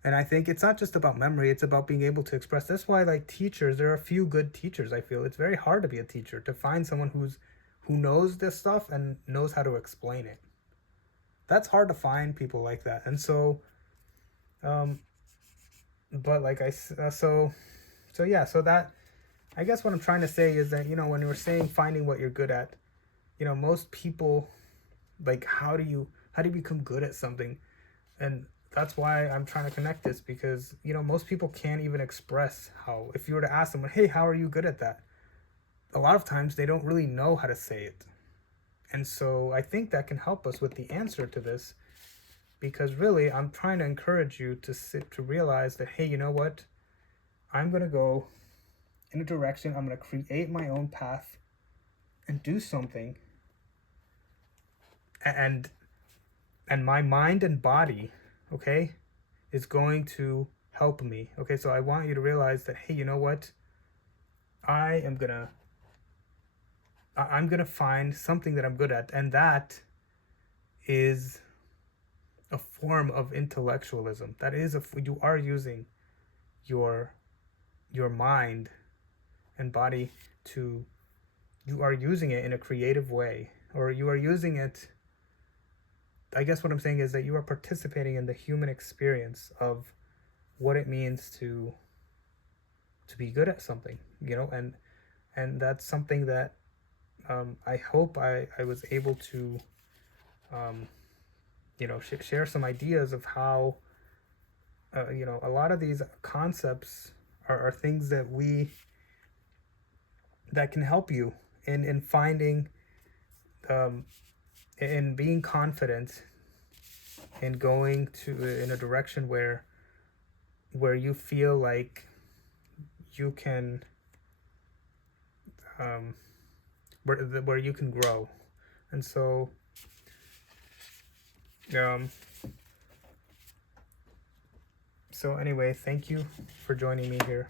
and I think it's not just about memory, it's about being able to express. That's why, like, teachers, there are a few good teachers. I feel it's very hard to be a teacher, to find someone who knows this stuff and knows how to explain it. That's hard to find people like that. And so but like so yeah, so that, I guess what I'm trying to say is that, you know, when we're saying finding what you're good at, you know, most people, like, how do you become good at something? And that's why I'm trying to connect this, because, you know, most people can't even express how. If you were to ask someone, hey, how are you good at that, a lot of times they don't really know how to say it. And so I think that can help us with the answer to this, because really I'm trying to encourage you to realize that, hey, you know what, I'm going to go in a direction, I'm going to create my own path and do something, and my mind and body, okay, is going to help me. Okay, so I want you to realize that, hey, you know what, I'm gonna find something that I'm good at, and that is a form of intellectualism. That is, you are using your mind and body to, you are using it in a creative way, or you are using it, I guess what I'm saying is that you are participating in the human experience of what it means to be good at something, you know. And that's something that I hope I was able to you know, share some ideas of how you know, a lot of these concepts are things that can help you in finding in being confident in going in a direction where you feel like you can where you can grow. And so so anyway, thank you for joining me here.